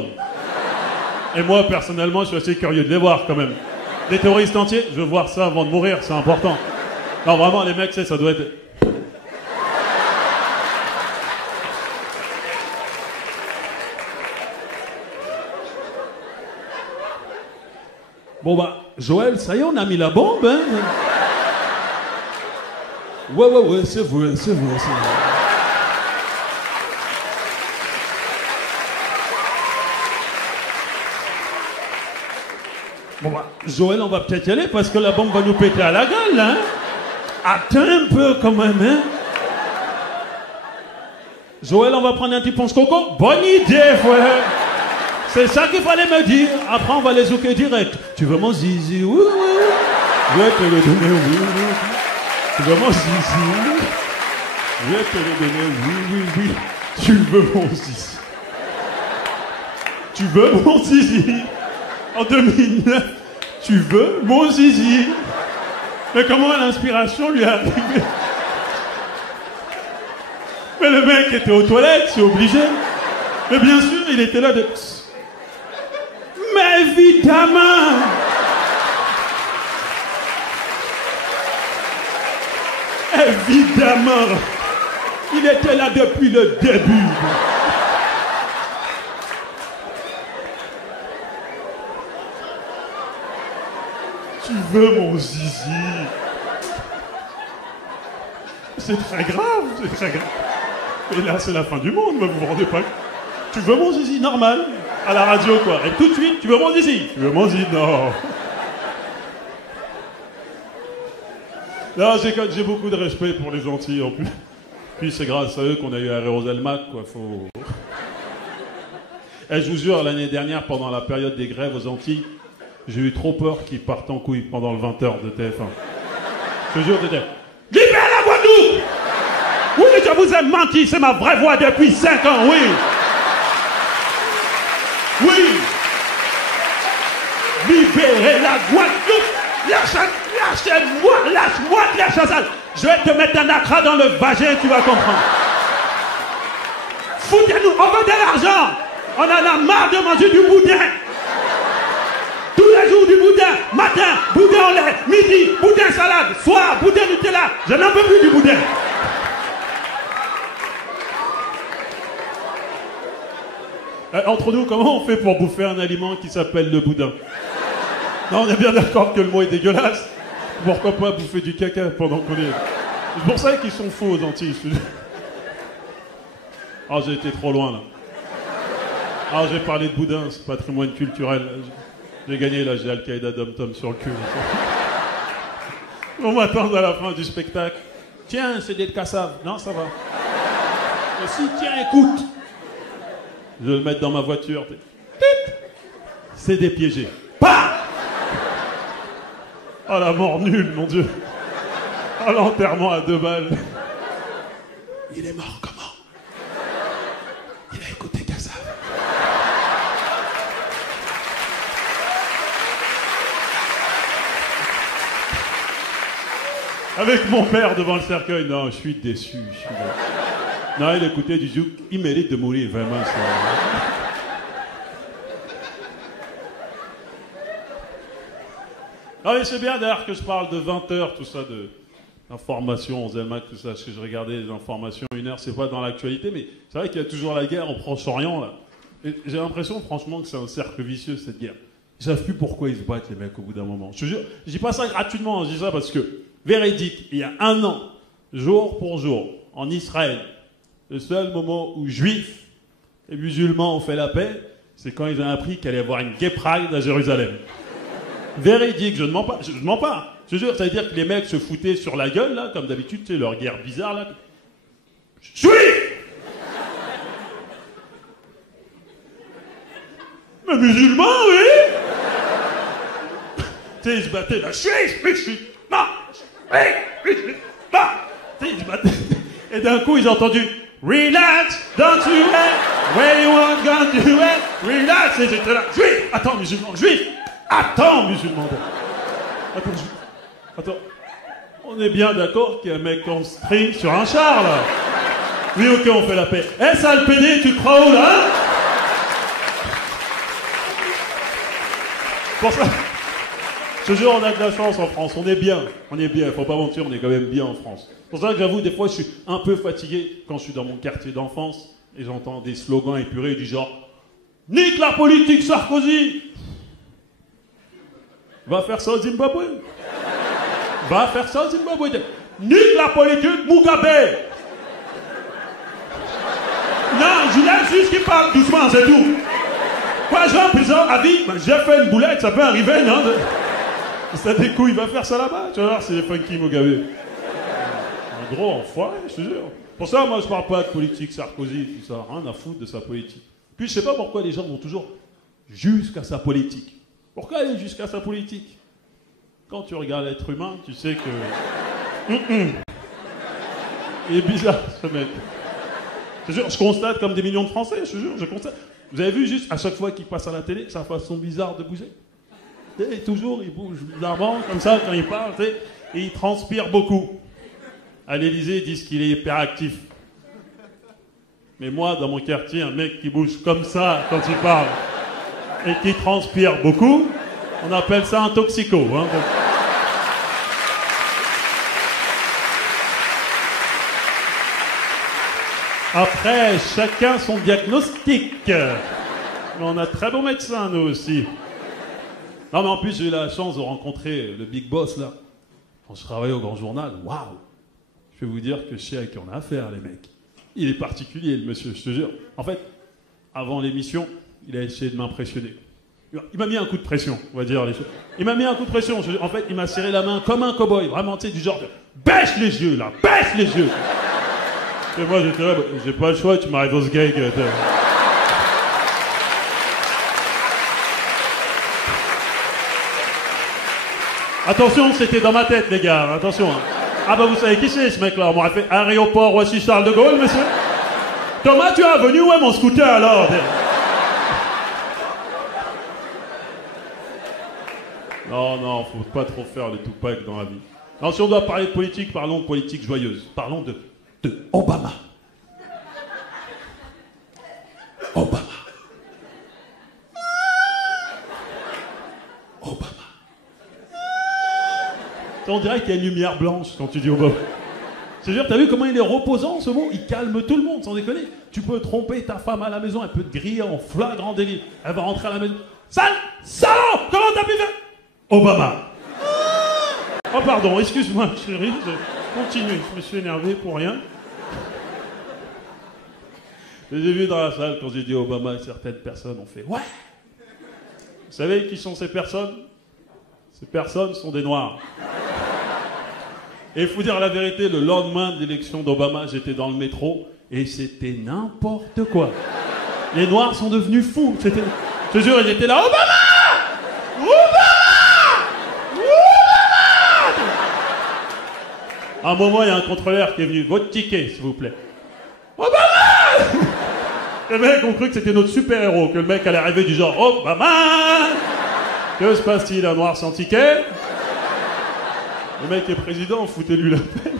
Et moi, personnellement, je suis assez curieux de les voir, quand même. Des terroristes entiers, je veux voir ça avant de mourir, c'est important. Non, vraiment, les mecs, ça doit être... Bon, bah, Joël, ça y est, on a mis la bombe, hein? Ouais, c'est vrai, c'est vrai, c'est vrai. Bon bah, Joël, on va peut-être y aller parce que la bombe va nous péter à la gueule, hein? Attends un peu quand même, hein? Joël, on va prendre un petit ponce coco? Bonne idée, frère! C'est ça qu'il fallait me dire. Après, on va les zouker direct. Tu veux mon zizi? Oui, oui. Je vais te le donner, oui, oui. Tu veux mon zizi? Je vais te le donner, oui, oui, oui. Tu veux mon zizi? Tu veux mon zizi? En 2009, tu veux mon zizi? Mais comment l'inspiration lui est arrivée? Mais le mec était aux toilettes, c'est obligé. Mais bien sûr, il était là de... Mais évidemment! Évidemment! Il était là depuis le début. Tu veux mon zizi? C'est très grave, c'est très grave. Et là, c'est la fin du monde, mais vous vous rendez pas... Tu veux mon zizi? Normal. À la radio, quoi. Et tout de suite, tu veux mon zizi? Tu veux mon zizi? Non. Non, j'ai beaucoup de respect pour les gentils, en plus. Puis c'est grâce à eux qu'on a eu Aéroselmac, quoi. Faut... Et je vous jure, l'année dernière, pendant la période des grèves aux Antilles, j'ai eu trop peur qu'ils partent en couille pendant le 20h de TF1. Je te jure, t'étais... Libère la Guadeloupe! Oui, je vous ai menti, c'est ma vraie voix depuis 5 ans, oui! Oui! Libérez la Guadeloupe! Lâchez-moi, lâche-moi, lâche-moi! Je vais te mettre un acra dans le vagin, tu vas comprendre. Foutez-nous, on veut de l'argent! On en a marre de manger du boudin! Tous les jours du boudin, matin, boudin au lait, midi, boudin salade, soir, boudin Nutella, je n'en peux plus du boudin. Entre nous, comment on fait pour bouffer un aliment qui s'appelle le boudin? Non, on est bien d'accord que le mot est dégueulasse. Pourquoi pas bouffer du caca pendant qu'on est... C'est pour ça qu'ils sont faux aux Antilles. Ah, j'ai été trop loin, là. Ah, j'ai parlé de boudin, c'est patrimoine culturel. J'ai gagné, là, j'ai Al-Qaïda Dom-Tom sur le cul. On m'attend à la fin du spectacle. Tiens, c'est des cassaves. Non, ça va. Mais si, tiens, écoute. Je vais le mettre dans ma voiture. C'est des piégés. Pas. Oh, la mort nulle, mon Dieu. Oh, l'enterrement à 2 balles. Il est mort comment? Avec mon père devant le cercueil. Non, je suis déçu. Non, il écoutait du zouk. Il mérite de mourir, vraiment. Ça. Ah oui, c'est bien d'ailleurs que je parle de 20 heures, tout ça, d'informations, 11 Mac, tout ça, parce que je regardais les informations 1 heure, c'est pas dans l'actualité, mais c'est vrai qu'il y a toujours la guerre au Proche-Orient, là. Et j'ai l'impression, franchement, que c'est un cercle vicieux, cette guerre. Ils savent plus pourquoi ils se battent, les mecs, au bout d'un moment. Je te jure, je dis pas ça gratuitement, je dis ça parce que, véridique, il y a 1 an, jour pour jour, en Israël, le seul moment où juifs et musulmans ont fait la paix, c'est quand ils ont appris qu'il allait y avoir une gay pride à Jérusalem. Véridique, je ne mens pas, je ne mens pas. Je te jure, ça veut dire que les mecs se foutaient sur la gueule, là, comme d'habitude, tu sais, leur guerre bizarre, là. Juifs! Mais musulmans, oui! Tu sais, ils se battaient, là, juif, non! Tu sais, ils se battaient. Et d'un coup, ils ont entendu relax, don't you it, where you want, gonna do it, relax, et j'étais là, juif! Attends, musulman, juif! Attends, musulman! Attends, juif! Attends, on est bien d'accord qu'il y a un mec en string sur un char, là. Oui, ok, on fait la paix. Eh, sale pédé, tu te crois où, là, hein? Pour ça, je te jure, on a de la chance en France, on est bien, faut pas mentir, on est quand même bien en France. C'est pour ça que j'avoue, des fois, je suis un peu fatigué quand je suis dans mon quartier d'enfance et j'entends des slogans épurés du genre « Nique la politique, Sarkozy !» Va faire ça au Zimbabwe. Va faire ça au Zimbabwe. Nique la politique, Mugabe. Non, je laisse juste qu'il parle doucement, c'est tout. Quoi, je vais en prison à vie? Ben, j'ai fait une boulette, ça peut arriver, non? Ça des couilles, il va faire ça là-bas. Tu vas voir, c'est les funky Mugabe. Un gros enfoiré, je te jure. Pour ça, moi, je parle pas de politique, Sarkozy, tout ça. Rien à foutre de sa politique. Puis, je sais pas pourquoi les gens vont toujours jusqu'à sa politique. Pourquoi aller jusqu'à sa politique? Quand tu regardes l'être humain, tu sais que... Il est bizarre, ce mec. Je te jure, je constate comme des millions de Français, je te jure, je constate. Vous avez vu juste, à chaque fois qu'il passe à la télé, sa façon bizarre de bouger? Et toujours, il bouge bizarrement, comme ça, quand il parle, et il transpire beaucoup. À l'Élysée, ils disent qu'il est hyperactif. Mais moi, dans mon quartier, un mec qui bouge comme ça quand il parle et qui transpire beaucoup, on appelle ça un toxico. Hein, donc... Après, chacun son diagnostic. Mais on a très bons médecins, nous aussi. Non, mais en plus, j'ai eu la chance de rencontrer le big boss, là. Quand je travaillais au Grand Journal, waouh! Je vais vous dire que je sais à qui on a affaire, les mecs. Il est particulier, le monsieur, je te jure. En fait, avant l'émission, il a essayé de m'impressionner. Il m'a mis un coup de pression, on va dire les choses. Il m'a mis un coup de pression. En fait, il m'a serré la main comme un cow-boy. Vraiment, tu sais, du genre de baisse les yeux, là, baisse les yeux. Et moi, j'étais là, j'ai pas le choix, tu m'arrives au sgeg. Attention, c'était dans ma tête, les gars, attention. Hein. Ah bah vous savez qui c'est, ce mec-là? On m'aurait fait aéroport Roissy-Charles de Gaulle, monsieur. Thomas, tu es venu, où est mon scooter, alors? Non, non, faut pas trop faire le Tupac dans la vie. Alors, si on doit parler de politique, parlons de politique joyeuse. Parlons de Obama. Obama. Obama. On dirait qu'il y a une lumière blanche quand tu dis Obama. C'est-à-dire, t'as vu comment il est reposant, ce mot? Il calme tout le monde, sans déconner. Tu peux tromper ta femme à la maison, elle peut te griller en flagrant délit. Elle va rentrer à la maison. Sale! Salaud! Comment t'as pu faire? Obama. Oh pardon, excuse-moi chérie, je continue, je me suis énervé pour rien. Je les ai vus dans la salle quand j'ai dit Obama, certaines personnes ont fait « Ouais !» Vous savez qui sont ces personnes? Ces personnes sont des Noirs. Et il faut dire la vérité, le lendemain de l'élection d'Obama, j'étais dans le métro et c'était n'importe quoi. Les Noirs sont devenus fous. Je te jure, ils étaient là « Obama! Obama! À un moment, il y a un contrôleur qui est venu. Votre ticket, s'il vous plaît. Obama! Les mecs ont cru que c'était notre super-héros, que le mec allait arriver du genre Obama! Que se passe-t-il, un noir sans ticket? Le mec est président, foutez-lui la peine.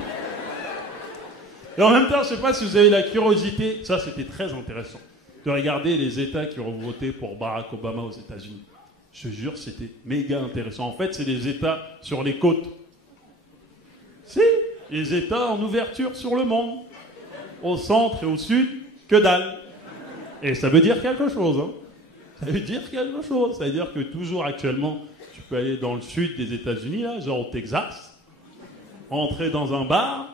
Et en même temps, je sais pas si vous avez la curiosité, ça c'était très intéressant, de regarder les États qui ont voté pour Barack Obama aux États-Unis. Je te jure, c'était méga intéressant. En fait, c'est des États sur les côtes. Si, les États en ouverture sur le monde. Au centre et au sud, que dalle. Et ça veut dire quelque chose, hein. Ça veut dire quelque chose. Ça veut dire que toujours actuellement, tu peux aller dans le sud des États-Unis, là, genre au Texas, entrer dans un bar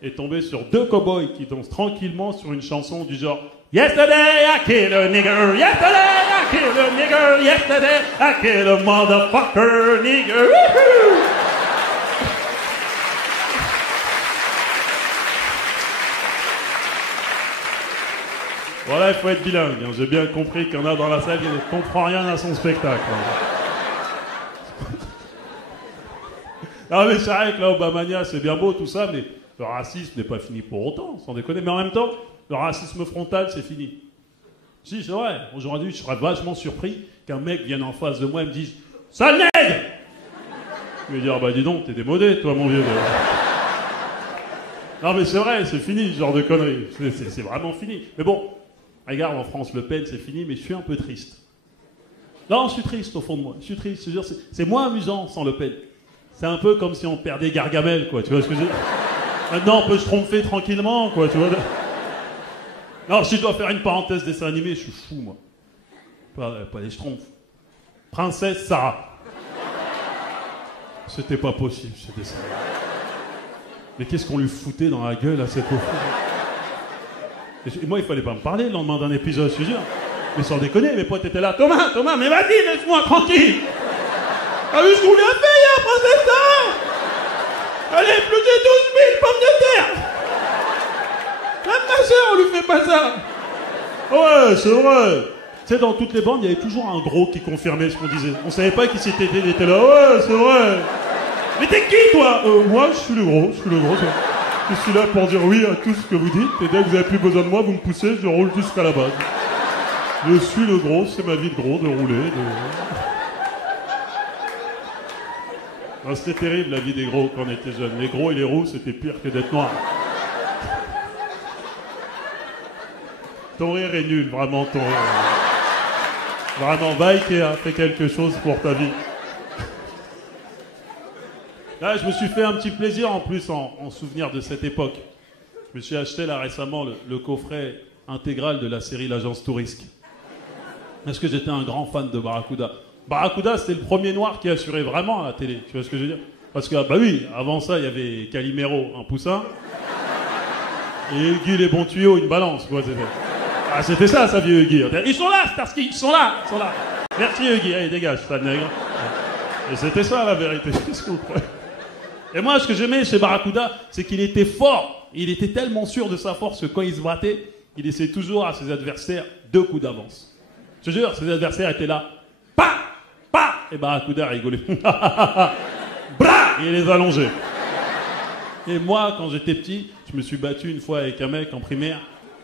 et tomber sur deux cow-boys qui dansent tranquillement sur une chanson du genre Yesterday I killed a nigger, yesterday I killed a nigger, yesterday I killed a motherfucker nigger. Woohoo! Voilà, il faut être bilingue. Hein. J'ai bien compris qu'il y en a dans la salle qui ne comprend rien à son spectacle. Hein. Non mais c'est vrai que là, Obamania, c'est bien beau tout ça, mais le racisme n'est pas fini pour autant, sans déconner. Mais en même temps, le racisme frontal, c'est fini. Si, c'est vrai. Aujourd'hui, je serais vachement surpris qu'un mec vienne en face de moi et me dise « Sale nègre !» Je vais dire « Bah dis donc, t'es démodé, toi, mon vieux. » Non mais c'est vrai, c'est fini, ce genre de conneries. C'est vraiment fini. Mais bon, regarde, en France, Le Pen, c'est fini, mais je suis un peu triste. Non, je suis triste au fond de moi. Je suis triste, je veux dire, c'est moins amusant sans Le Pen. C'est un peu comme si on perdait Gargamel, quoi. Tu vois ce que je veux dire? Maintenant, on peut se tromper tranquillement, quoi, tu vois. Non, si je dois faire une parenthèse dessin animé, je suis fou, moi. Pas les Schtroumpfs. Princesse Sarah. C'était pas possible, ce dessin. Mais qu'est-ce qu'on lui foutait dans la gueule à cette pauvre fille. Et moi, il fallait pas me parler le lendemain d'un épisode, je te jure. Mais sans déconner, mes potes étaient là. Thomas, mais vas-y, laisse-moi tranquille. Ah oui, ce qu'on lui a fait hier, princesse Sarah. Allez, plus de 12 000 pommes de terre. Même ma soeur, on lui fait pas ça. Ouais, c'est vrai. Tu sais, dans toutes les bandes, il y avait toujours un gros qui confirmait ce qu'on disait. On savait pas qui c'était, il était là. Ouais, c'est vrai. Mais t'es qui, toi? Moi, je suis le gros. Je suis là pour dire oui à tout ce que vous dites. Et dès que vous avez plus besoin de moi, vous me poussez, je roule jusqu'à la base. Je suis le gros, c'est ma vie de gros, de rouler. Non, c'était terrible, la vie des gros, quand on était jeunes. Les gros et les roux, c'était pire que d'être noirs. Ton rire est nul, vraiment, ton rire. Vraiment, va Ikea, fais quelque chose pour ta vie. Là, je me suis fait un petit plaisir en plus en souvenir de cette époque. Je me suis acheté là récemment le coffret intégral de la série L'Agence Tourisque. Parce que j'étais un grand fan de Barracuda. Barracuda, c'était le premier noir qui assurait vraiment à la télé. Tu vois ce que je veux dire? Parce que, bah oui, avant ça, il y avait Calimero, un poussin. Et Guy les bons tuyaux, une balance. Quoi, ah, c'était ça, ça, vieux Guy. Ils sont là, Starsky, ils sont là. Merci, Guy. Allez, dégage, sale nègre. Et c'était ça, la vérité. Qu'est-ce que vous croyez? Et moi, ce que j'aimais chez Barracuda, c'est qu'il était fort. Il était tellement sûr de sa force que quand il se battait, il laissait toujours à ses adversaires 2 coups d'avance. Je te jure, ses adversaires étaient là. Pa! Pa! Et Barracuda rigolait. Bra! Et il les allongeait. Et moi, quand j'étais petit, je me suis battu une fois avec un mec en primaire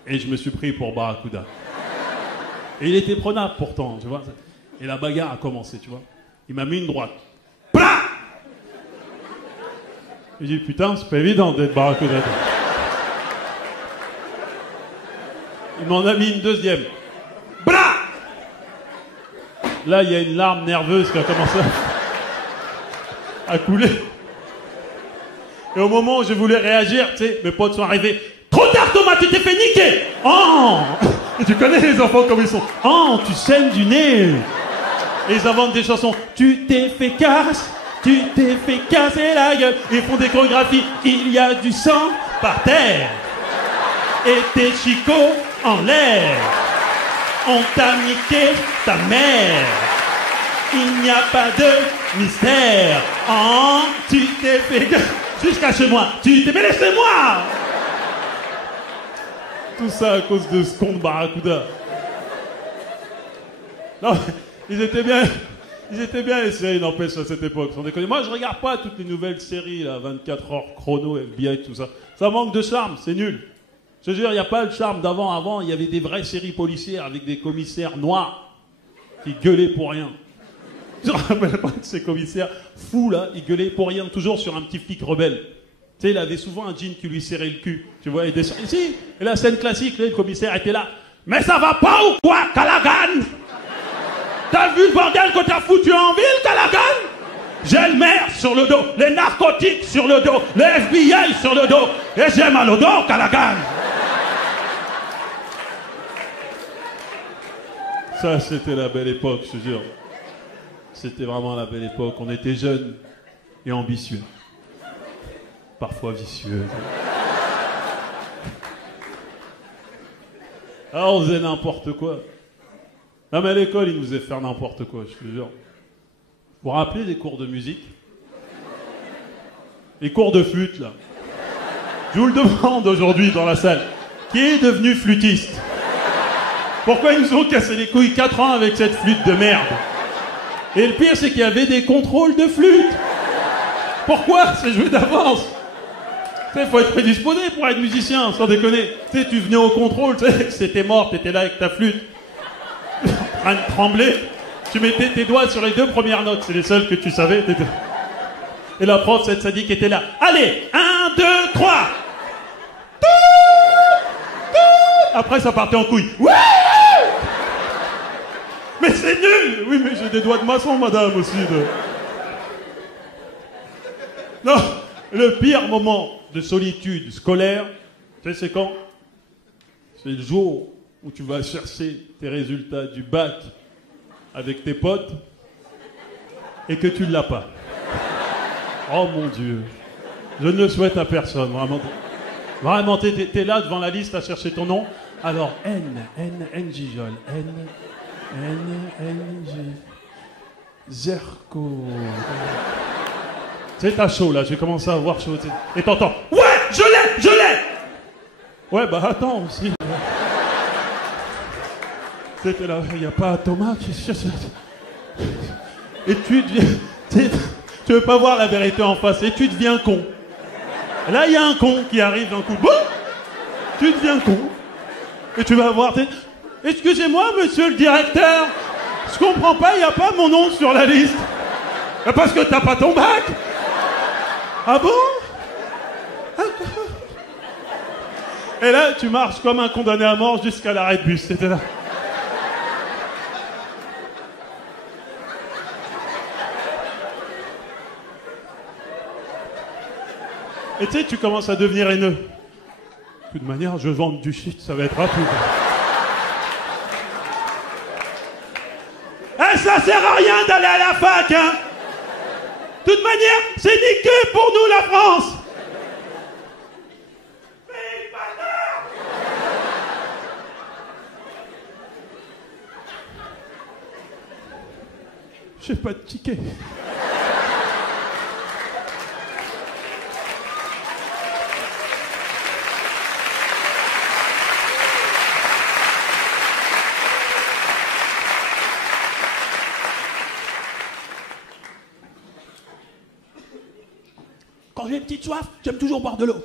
et je me suis pris pour Barracuda. Et il était prenable pourtant, tu vois. Et la bagarre a commencé, tu vois. Il m'a mis une droite. Bra! J'ai dit, putain, c'est pas évident d'être Barracuda. Il m'en a mis une deuxième. Bra! Là, il y a une larme nerveuse qui a commencé à couler. Et au moment où je voulais réagir, tu sais, mes potes sont arrivés. Trop tard, Thomas, tu t'es fait niquer! Oh! Et tu connais les enfants comme ils sont. Oh, tu saignes du nez! Et ils inventent des chansons. Tu t'es fait casse! Tu t'es fait casser la gueule. Ils font des chorégraphies. Il y a du sang par terre. Et tes chicots en l'air. On t'a niqué ta mère. Il n'y a pas de mystère. Oh, tu t'es fait... Jusqu'à chez moi. Tu t'es fait... Laissez-moi. Tout ça à cause de ce con de Barracuda. Non, ils étaient bien... Ils étaient bien les séries, n'empêche, à cette époque, sans déconner. Moi, je regarde pas toutes les nouvelles séries, là, 24 heures chrono, FBI, tout ça. Ça manque de charme, c'est nul. Je te jure, il n'y a pas le charme d'avant. Avant, il y avait des vraies séries policières avec des commissaires noirs qui gueulaient pour rien. Je me rappelle pas de ces commissaires fous là, ils gueulaient pour rien, toujours sur un petit flic rebelle. Tu sais, il avait souvent un jean qui lui serrait le cul. Tu vois, il descend ici. Et la scène classique, là, le commissaire était là. Mais ça va pas ou quoi, Callaghan? T'as vu le bordel que t'as foutu en ville, Callaghan? J'ai le maire sur le dos, les narcotiques sur le dos, les FBI sur le dos. Et j'ai mal au dos, Callaghan. Ça, c'était la belle époque, je te jure. C'était vraiment la belle époque. On était jeunes et ambitieux. Parfois vicieux. Ah, on faisait n'importe quoi. Ah, mais à l'école, ils nous faisaient faire n'importe quoi, je te jure. Vous vous rappelez des cours de musique? Les cours de flûte, là. Je vous le demande aujourd'hui dans la salle. Qui est devenu flûtiste? Pourquoi ils nous ont cassé les couilles 4 ans avec cette flûte de merde? Et le pire, c'est qu'il y avait des contrôles de flûte. Pourquoi? C'est joué d'avance. Tu sais, faut être prédisposé pour être musicien, sans déconner. Tu sais, tu venais au contrôle, tu sais, c'était mort, t'étais là avec ta flûte, en train de trembler. Tu mettais tes doigts sur les 2 premières notes, c'est les seules que tu savais. Et la prof, cette sadique, était là. Allez, 1, 2, 3. Après, ça partait en couille. Ouais! Mais c'est nul! Oui, mais j'ai des doigts de maçon, madame, aussi. Non, le pire moment de solitude scolaire, tu sais, c'est quand? C'est le jour où tu vas chercher tes résultats du bac avec tes potes et que tu ne l'as pas. Oh mon Dieu. Je ne le souhaite à personne, vraiment. Vraiment, t'es là devant la liste à chercher ton nom. Alors, Gijol, Zerko. Tu sais, t'as chaud là, j'ai commencé à avoir chaud. Et t'entends, ouais, je l'ai! Ouais, bah attends aussi. C'était là, il n'y a pas Thomas qui cherche. Et tu deviens. Tu veux pas voir la vérité en face, et tu deviens con. Et là, il y a un con qui arrive d'un coup. Boum! Tu deviens con. Et tu vas voir. Excusez-moi, monsieur le directeur. Je comprends pas, il n'y a pas mon nom sur la liste. Parce que t'as pas ton bac. Ah bon? Et là, tu marches comme un condamné à mort jusqu'à l'arrêt de bus. C'était là. Et tu sais, tu commences à devenir haineux. De toute manière, je vends du shit, ça va être rapide. Eh, ça sert à rien d'aller à la fac, hein. De toute manière, c'est niqué pour nous, la France. J'ai pas de ticket. Quand j'ai une petite soif, j'aime toujours boire de l'eau.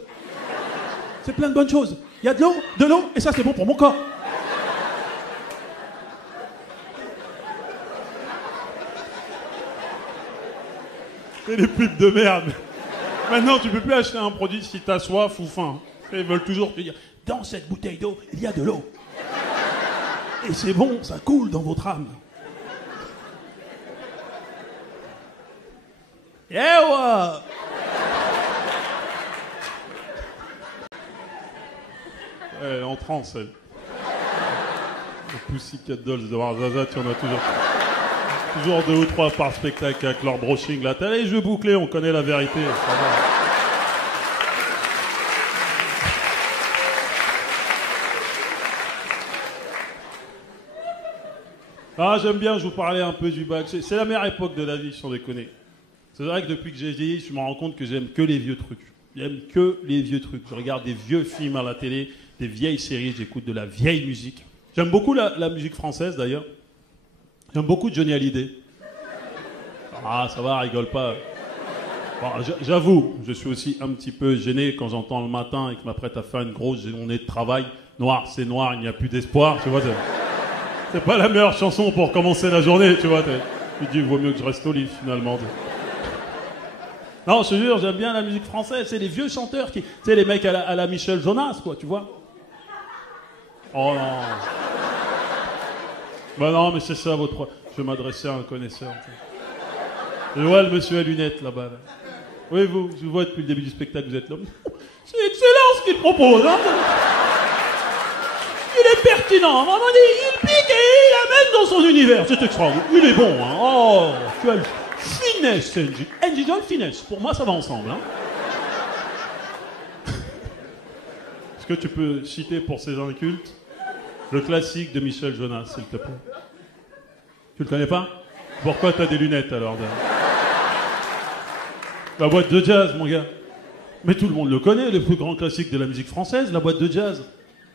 C'est plein de bonnes choses. Il y a de l'eau, et ça c'est bon pour mon corps. C'est des pubs de merde. Maintenant, tu peux plus acheter un produit si t'as soif ou faim. Ils veulent toujours te dire, dans cette bouteille d'eau, il y a de l'eau. Et c'est bon, ça coule dans votre âme. Eh ouais! Elle est en transe, elle. Le Pussycat Dolls de Warzazat, il y en a toujours. Toujours 2 ou 3 par spectacle avec leur brushing. Là, t'as les jeux bouclés, on connaît la vérité. Ça va. Ah, j'aime bien, je vous parlais un peu du bac. C'est la meilleure époque de la vie, sans déconner. C'est vrai que depuis que j'ai vieilli, je me rends compte que j'aime que les vieux trucs. J'aime que les vieux trucs. Je regarde des vieux films à la télé, des vieilles séries, j'écoute de la vieille musique. J'aime beaucoup la musique française, d'ailleurs. J'aime beaucoup Johnny Hallyday. Ah, ça va, rigole pas. Bon, j'avoue, je suis aussi un petit peu gêné quand j'entends le matin et que je m'apprête à faire une grosse journée de travail. Noir, c'est noir, il n'y a plus d'espoir, tu vois. C'est pas la meilleure chanson pour commencer la journée, tu vois. Il dit, il vaut mieux que je reste au lit, finalement. Non, je te jure, j'aime bien la musique française. C'est les vieux chanteurs qui... Tu sais, les mecs à la Michel Jonas, quoi, tu vois. Oh non. Bah non, mais c'est ça, votre... Je vais m'adresser à un connaisseur. Je vois le monsieur à lunettes, là-bas. Là. Oui, vous, je vous vois depuis le début du spectacle, vous êtes l'homme. C'est excellent ce qu'il propose, hein. Il est pertinent, vraiment, il pique et il amène dans son univers. C'est extraordinaire. Il est bon, hein. Oh, tu as le finesse, Angie. Angie Joel, finesse. Pour moi, ça va ensemble, hein. Est-ce que tu peux citer pour ces incultes le classique de Michel Jonas, s'il te plaît? Tu le connais pas? Pourquoi t'as des lunettes, alors? La boîte de jazz, mon gars. Mais tout le monde le connaît, le plus grand classique de la musique française, la boîte de jazz.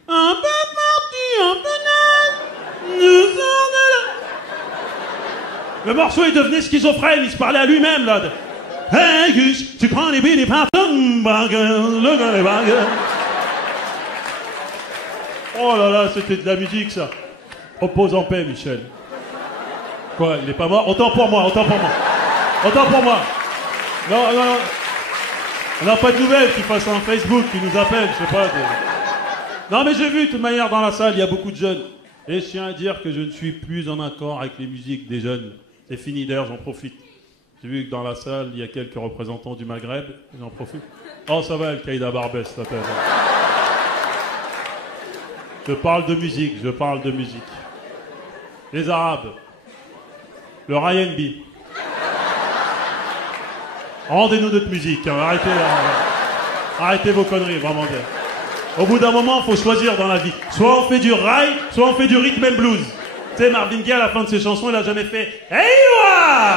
Un peu parti, un peu naze, nous sommes de là. Le morceau, il devenait schizophrène, il se parlait à lui-même, là. Hey Gus, tu prends les billes des partons, le gars les bagues. Oh là là, c'était de la musique, ça. Repose en paix, Michel. Quoi, il est pas mort? Autant pour moi, autant pour moi. Autant pour moi. Non, non, non. On n'a pas de nouvelles qui fassent un Facebook, qui nous appellent, je sais pas. Non, mais j'ai vu, de toute manière, dans la salle, il y a beaucoup de jeunes. Et je tiens à dire que je ne suis plus en accord avec les musiques des jeunes. C'est fini, d'ailleurs, j'en profite. J'ai vu que dans la salle, il y a quelques représentants du Maghreb. J'en profite. Oh, ça va, Al-Qaïda Barbès, ça s'appelle. Je parle de musique, je parle de musique. Les Arabes. Le R&B. Rendez-nous notre musique, hein. Arrêtez vos conneries, vraiment bien. Au bout d'un moment, il faut choisir dans la vie. Soit on fait du rail, soit on fait du rhythm and blues. Tu sais, Marvin Gaye, à la fin de ses chansons, il a jamais fait « Hey, wa !»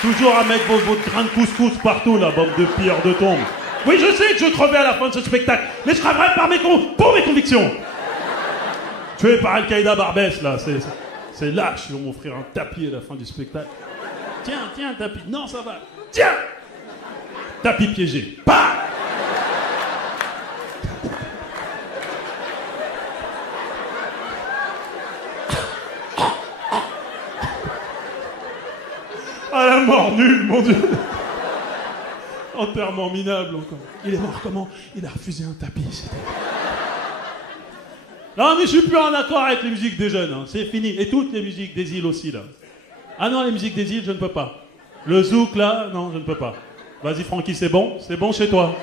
Toujours à mettre votre grain de couscous partout, la bande de pierres de tombe. Oui, je sais que je crevais à la fin de ce spectacle, mais je crèverai pour mes convictions. Tué par Al-Qaïda Barbès, là, c'est lâche, ils vont m'offrir un tapis à la fin du spectacle. Tiens, tapis. Non, ça va. Tiens! Tapis piégé. Bah! Ah, la mort nulle, mon Dieu! Enterrement minable, encore. Il est mort comment? Il a refusé un tapis, c'était... Non, mais je suis plus en accord avec les musiques des jeunes, hein. C'est fini. Et toutes les musiques des îles aussi, là. Ah non, les musiques des îles, je ne peux pas. Le zouk, là, non, je ne peux pas. Vas-y, Francky, c'est bon chez toi.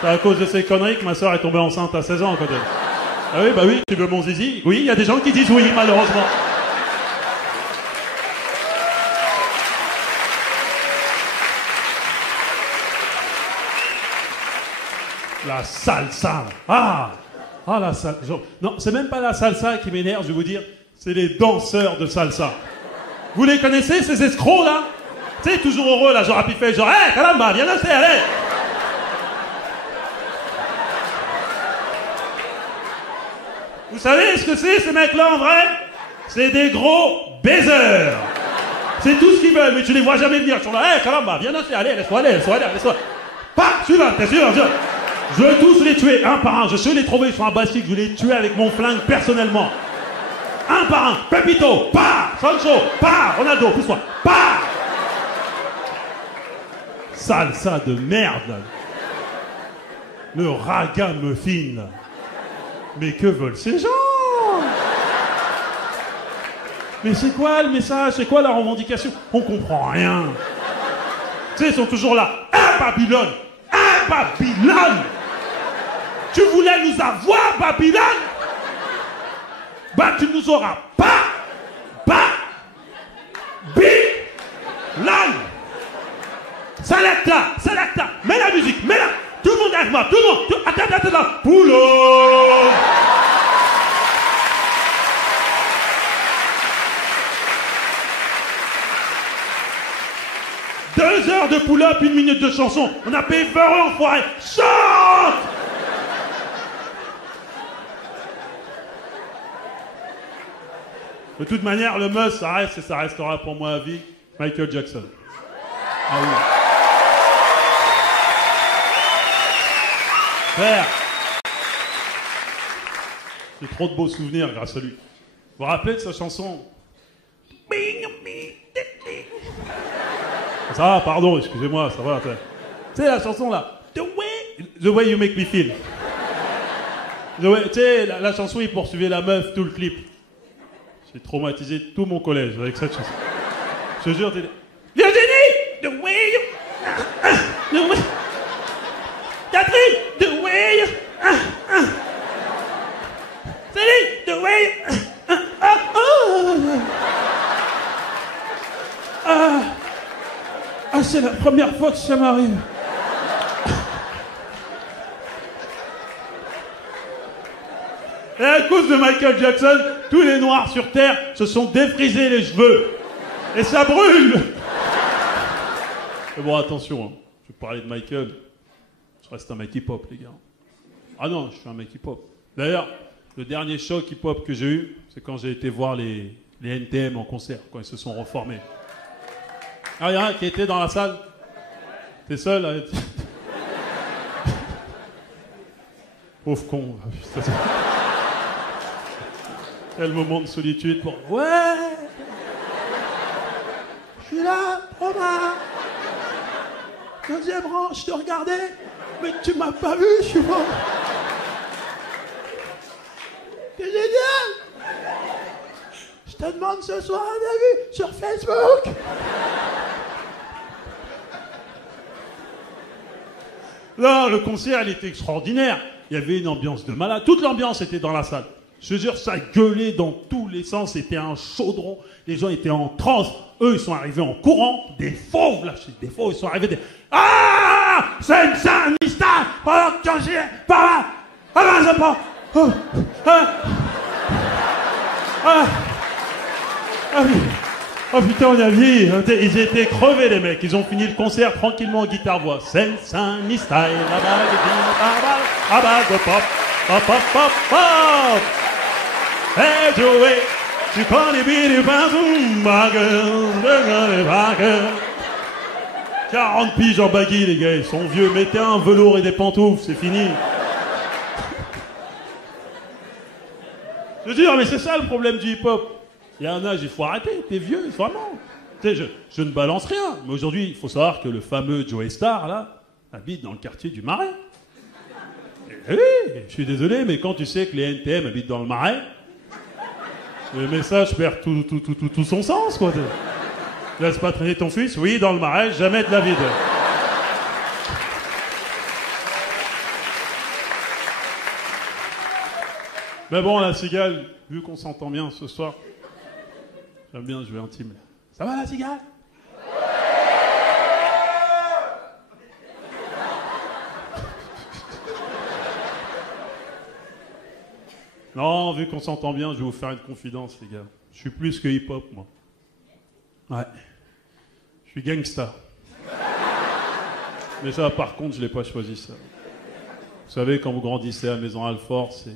C'est à cause de ces conneries que ma soeur est tombée enceinte à 16 ans, quand même. Ah oui, bah oui, tu veux mon zizi? Oui, il y a des gens qui disent oui, malheureusement. La salsa. Ah, la salsa. Non, c'est même pas la salsa qui m'énerve, je vais vous dire. C'est les danseurs de salsa. Vous les connaissez, ces escrocs, là? Tu sais, toujours heureux, là, genre, puis fait, genre, hé, hey, caramba, viens danser, allez! Vous savez ce que c'est, ces mecs-là, en vrai? C'est des gros baiseurs. C'est tout ce qu'ils veulent, mais tu les vois jamais venir. Ils sont là, hé, hey, caramba, viens danser, allez, laisse-toi aller, laisse-toi. Pas, suivant, t'es sûr, je veux tous les tuer, un par un. Je sais les trouver sur un bastique, je veux les tuer avec mon flingue personnellement. Un par un. Pepito, pas. Sancho, pas. Ronaldo, pousse-toi, pas. Salsa de merde, là. Le ragamuffin, là. Mais que veulent ces gens? Mais c'est quoi le message? C'est quoi la revendication? On comprend rien. Tu sais, ils sont toujours là. Un Babylone! Un Babylone! Tu voulais nous avoir, Babylone? Bah, tu nous auras pas! Babylone! Selecta! Mets la musique, mets-la! Tout le monde avec moi, tout le monde! Attends, Poulot! Deux heures de pull-up, 1 minute de chanson. On a payé 20 euros, enfoiré. Chante! De toute manière, le must, ça reste et ça restera pour moi à vie. Michael Jackson. Ah oui. Frère, J'ai trop de beaux souvenirs grâce à lui. Vous vous rappelez de sa chanson? Ça va, pardon, excusez-moi, ça va. Tu sais la chanson là? The way you make me feel. Tu sais, la chanson, il poursuivait la meuf tout le clip. J'ai traumatisé tout mon collège avec cette chanson. Je te jure, t'es... Virginie! The way you... The way... Catherine! The way you... Céline! The way you... c'est la première fois que ça m'arrive. Et à cause de Michael Jackson, tous les noirs sur Terre se sont défrisés les cheveux. Et ça brûle. Mais bon, attention, hein. Je vais parler de Michael. Je reste un mec hip-hop, les gars. Ah non, je suis un mec hip-hop. D'ailleurs, le dernier choc hip-hop que j'ai eu, c'est quand j'ai été voir les NTM en concert, quand ils se sont reformés. Ah, il y en a un qui était dans la salle. T'es seul là. Pauvre con. Quel moment de solitude pour... Ouais. Je suis là, Romain. Deuxième rang, je te regardais, mais tu m'as pas vu, je suis mort. C'est génial. Je te demande ce soir un avis sur Facebook. Là, le concert, il était extraordinaire. Il y avait une ambiance de malade. Toute l'ambiance était dans la salle. Je te jure, ça gueulait dans tous les sens. C'était un chaudron. Les gens étaient en transe. Eux, ils sont arrivés en courant. Des fauves, là. Des fauves, ils sont arrivés des... Ah! C'est une Saint-Mystère! Pendant que j'ai... Par là! Ah ben, ça pas... Oh! Ah! Ah! Ah oui! Oh putain, on a vu, ils étaient crevés les mecs, ils ont fini le concert tranquillement en guitare-voix. C'est Saint-Mystère, la bague de bague de pop, pop, pop, pop, pop. Hey Joey, tu connais bien les bagues, 40 piges en baggy les gars, ils sont vieux, mettez un velours et des pantoufles, c'est fini. Je veux dire, mais c'est ça le problème du hip-hop. Il y a un âge, il faut arrêter, t'es vieux, vraiment. Tu sais, je ne balance rien, mais aujourd'hui, il faut savoir que le fameux Joey Starr, là, habite dans le quartier du Marais. Et oui, je suis désolé, mais quand tu sais que les NTM habitent dans le Marais, le message perd tout son sens, quoi. Laisse pas traîner ton fils, oui, dans le Marais, jamais de la vie de... Mais bon, la cigale, vu qu'on s'entend bien ce soir, j'aime bien jouer intime. Ça va la cigale? Non, vu qu'on s'entend bien, je vais vous faire une confidence, les gars. Je suis plus que hip-hop, moi. Ouais. Je suis gangsta. Mais ça, par contre, je l'ai pas choisi, ça. Vous savez, quand vous grandissez à Maison Alfort, c'est...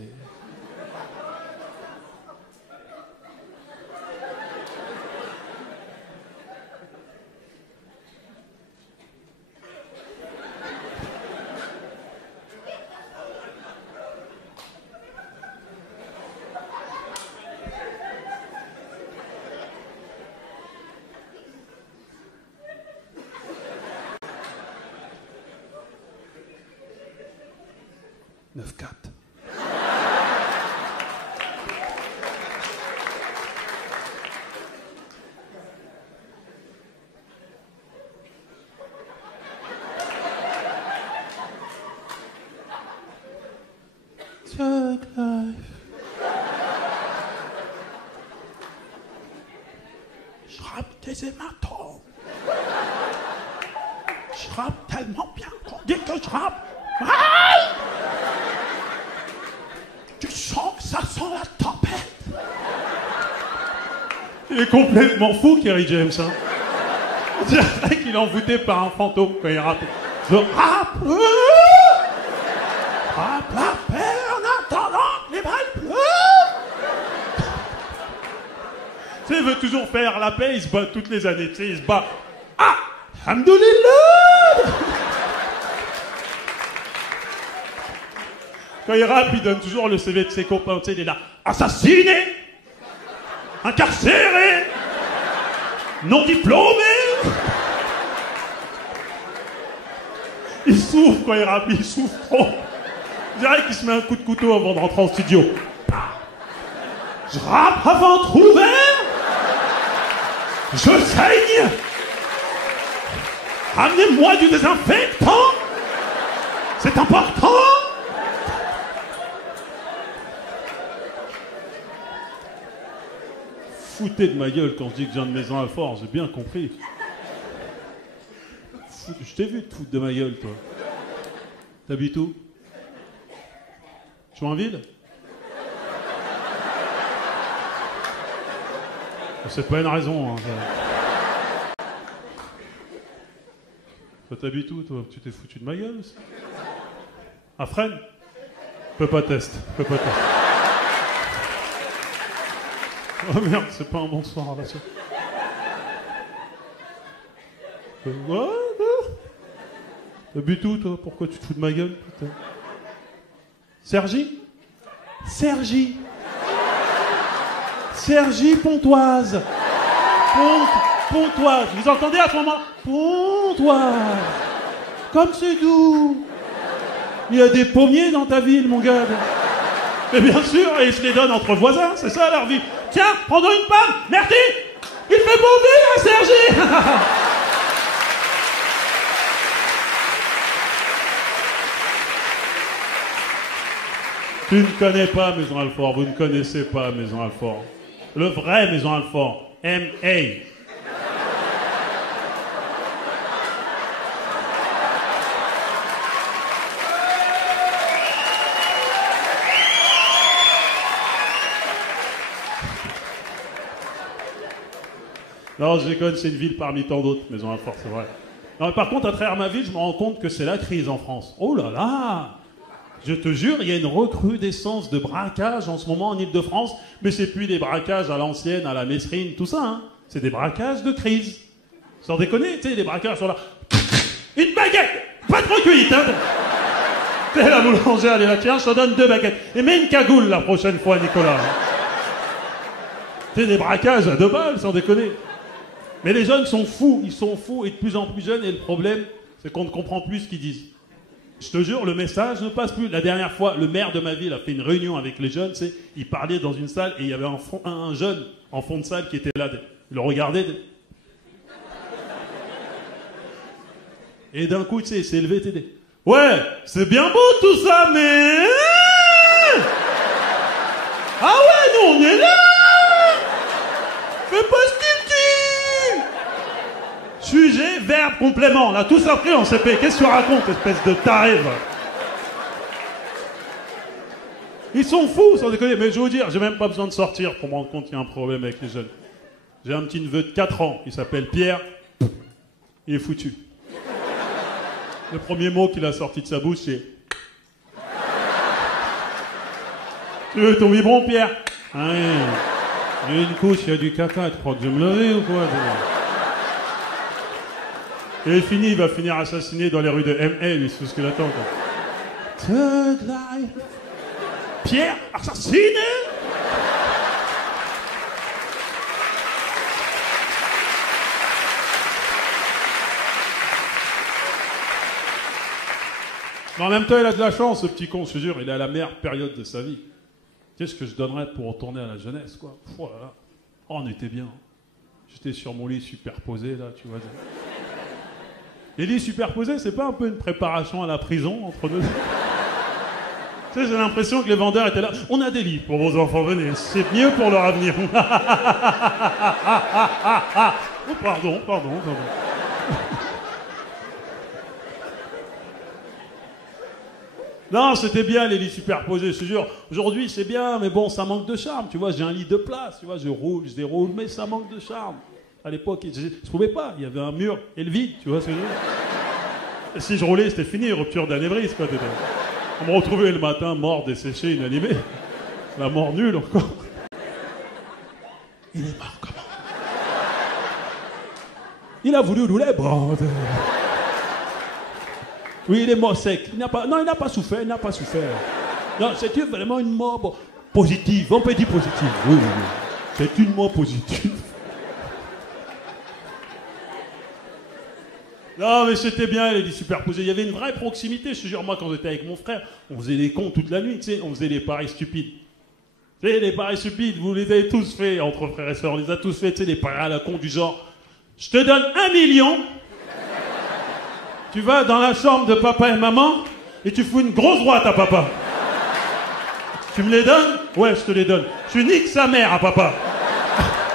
Je rappe des hématomes. Je rappe tellement bien qu'on dit que je rappe. Aïe! Tu sens que ça sent la tempête. Il est complètement fou, Kerry James. Hein. On dirait qu'il est envoûté par un fantôme quand il rappe. Je rappe. Rappe la paix en attendant que les balles pleuvent. Tu sais, il veut toujours faire la paix, il se bat toutes les années. Tu sais, il se bat. Ah! Alhamdoulilah! Quand il rappe, il donne toujours le CV de ses copains. Tu sais, il est là. Assassiné, incarcéré, non diplômé. Il souffre quand il rappe, il souffre trop. Je dirais qu'il se met un coup de couteau avant de rentrer en studio. Je rappe à ventre ouvert. Je saigne. Amenez-moi du désinfectant. C'est important. Foutez de ma gueule quand je dis que je viens de Maison Alfort, j'ai bien compris. Je t'ai vu te foutre de ma gueule, toi. T'habites où? Joinville? C'est pas une raison, hein. Toi, t'habites où, toi? Tu t'es foutu de ma gueule aussi? À Fresnes? Peux pas test. Oh merde, c'est pas un bon soir là, ça. Ouais. T'habites où, toi? Pourquoi tu te fous de ma gueule, putain? Cergy Pontoise. Pontoise. Vous entendez à ce moment? Pontoise. Comme c'est doux. Il y a des pommiers dans ta ville, mon gars. Mais bien sûr, et ils se les donnent entre voisins, c'est ça leur vie. Tiens, prends-donc une pomme, merci. Il fait bon vivre, Sergi. Tu ne connais pas Maison Alfort, vous ne connaissez pas Maison Alfort. Le vrai Maison Alfort, M.A. Non, je déconne, c'est une ville parmi tant d'autres, Maison Alfort, c'est vrai. Non, par contre, à travers ma ville, je me rends compte que c'est la crise en France. Oh là là! Je te jure, il y a une recrudescence de braquages en ce moment en Ile-de-France, mais c'est plus des braquages à l'ancienne, à la Messrine, tout ça, hein. C'est des braquages de crise. Sans déconner, tu sais, les braquages sont là. Une baguette! Pas trop cuite, hein! Tu sais, la boulangère, elle est là, tiens, je te donne 2 baguettes. Et mets une cagoule la prochaine fois, Nicolas. Tu sais, des braquages à 2 balles, sans déconner. Mais les jeunes sont fous, ils sont fous et de plus en plus jeunes, et le problème, c'est qu'on ne comprend plus ce qu'ils disent. Je te jure, le message ne passe plus. La dernière fois, le maire de ma ville a fait une réunion avec les jeunes, c'est, il parlait dans une salle et il y avait un jeune en fond de salle qui était là. Il le regardait. Et d'un coup, tu sais, il s'est élevé, t'es dit, ouais, c'est bien beau tout ça, mais... Ah ouais, nous on est là! Fais pas ce qu'il dit! Sujet, verbe, complément. On a tous appris en CP. Qu'est-ce que tu racontes, espèce de taré, va? Ils sont fous, sans déconner. Mais je vais vous dire, j'ai même pas besoin de sortir pour me rendre compte qu'il y a un problème avec les jeunes. J'ai un petit neveu de 4 ans, il s'appelle Pierre. Il est foutu. Le premier mot qu'il a sorti de sa bouche, c'est... Tu veux ton biberon, Pierre? Ah oui. J'ai une couche, il y a du caca, tu crois que je vais me lever ou quoi? Et fini, il va finir assassiné dans les rues de M.A., lui, c'est ce qu'il attend, quoi. Thug life. Pierre, assassiné? Mais en même temps, il a de la chance, ce petit con, je te jure, il est à la meilleure période de sa vie. Qu'est-ce que je donnerais pour retourner à la jeunesse, quoi? Oh là là. Oh, on était bien. J'étais sur mon lit superposé, là, tu vois. Les lits superposés, c'est pas un peu une préparation à la prison entre nous? Tu sais, j'ai l'impression que les vendeurs étaient là. On a des lits pour vos enfants, venez, c'est mieux pour leur avenir. Oh, pardon. Non, c'était bien les lits superposés, je te jure. Aujourd'hui, c'est bien, mais bon, ça manque de charme, tu vois. J'ai un lit de place, tu vois, je déroule, mais ça manque de charme. À l'époque, je pouvais pas, il y avait un mur et le vide, tu vois ce que je veux dire. Et si je roulais, c'était fini, rupture d'anévrisme, quoi. On me retrouvait le matin, mort, desséché, inanimé. La mort nulle, encore. Il est mort comment? Il a voulu rouler, brode. Oui, il est mort sec. Il n'a pas souffert. Non, c'est vraiment une mort positive. On peut dire positive. Oui, oui, oui. C'est une mort positive. Non, mais c'était bien, elle est superposée. Il y avait une vraie proximité. Je te jure, moi, quand j'étais avec mon frère, on faisait des cons toute la nuit, tu sais. On faisait des paris stupides. Tu sais, les paris stupides, vous les avez tous faits, entre frères et sœurs. On les a tous faits, tu sais, des paris à la con du genre. Je te donne 1 million. Tu vas dans la chambre de papa et maman et tu fous une grosse droite à papa. Tu me les donnes? Ouais, je te les donne. Je nique sa mère à papa.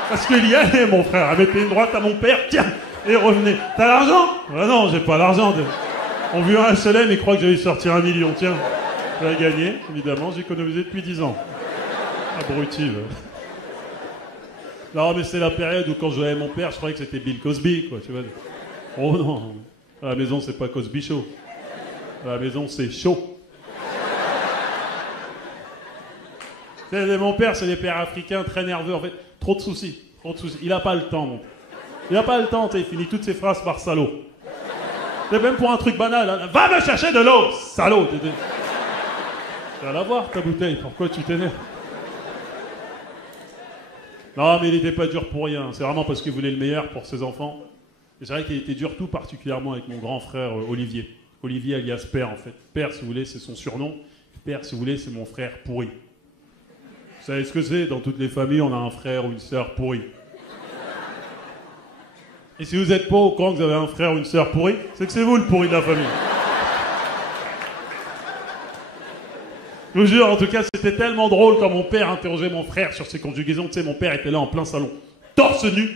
Parce qu'il y allait, mon frère. Elle mettait une droite à mon père, tiens, et revenez. T'as l'argent? Ah non, j'ai pas l'argent. On vu un HLM, il croit que j'allais sortir 1 million. Tiens, j'ai gagné, évidemment, j'ai économisé depuis 10 ans. Abruti. Non, mais c'est la période où quand je voyais mon père, je croyais que c'était Bill Cosby, quoi, tu vois. Oh non, à la maison, c'est pas Cosby Show. À la maison, c'est chaud. Mon père, c'est des pères africains très nerveux, en fait. Trop de soucis, trop de soucis. Il a pas le temps, mon père. Il a pas le temps, il finit toutes ses phrases par salaud. C'est même pour un truc banal. Hein. Va me chercher de l'eau, salaud. Tu vas la voir, ta bouteille. Pourquoi tu t'énerves? Non, mais il n'était pas dur pour rien. C'est vraiment parce qu'il voulait le meilleur pour ses enfants. Et c'est vrai qu'il était dur tout particulièrement avec mon grand frère Olivier. Olivier alias Père, en fait. Père, si vous voulez, c'est son surnom. Père, si vous voulez, c'est mon frère pourri. Vous savez ce que c'est? Dans toutes les familles, on a un frère ou une sœur pourri. Et si vous n'êtes pas au courant que vous avez un frère ou une sœur pourri, c'est que c'est vous le pourri de la famille. Je vous jure, en tout cas, c'était tellement drôle quand mon père interrogeait mon frère sur ses conjugaisons. Tu sais, mon père était là en plein salon. Torse nu,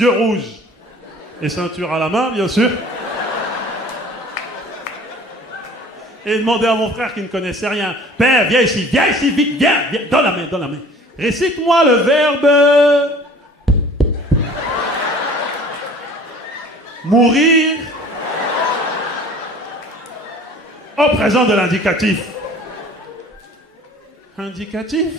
yeux rouges et ceinture à la main, bien sûr. Et il demandait à mon frère qui ne connaissait rien. Père, viens ici, vite, viens, dans la main, dans la main. Récite-moi le verbe... mourir au présent de l'indicatif. Indicatif?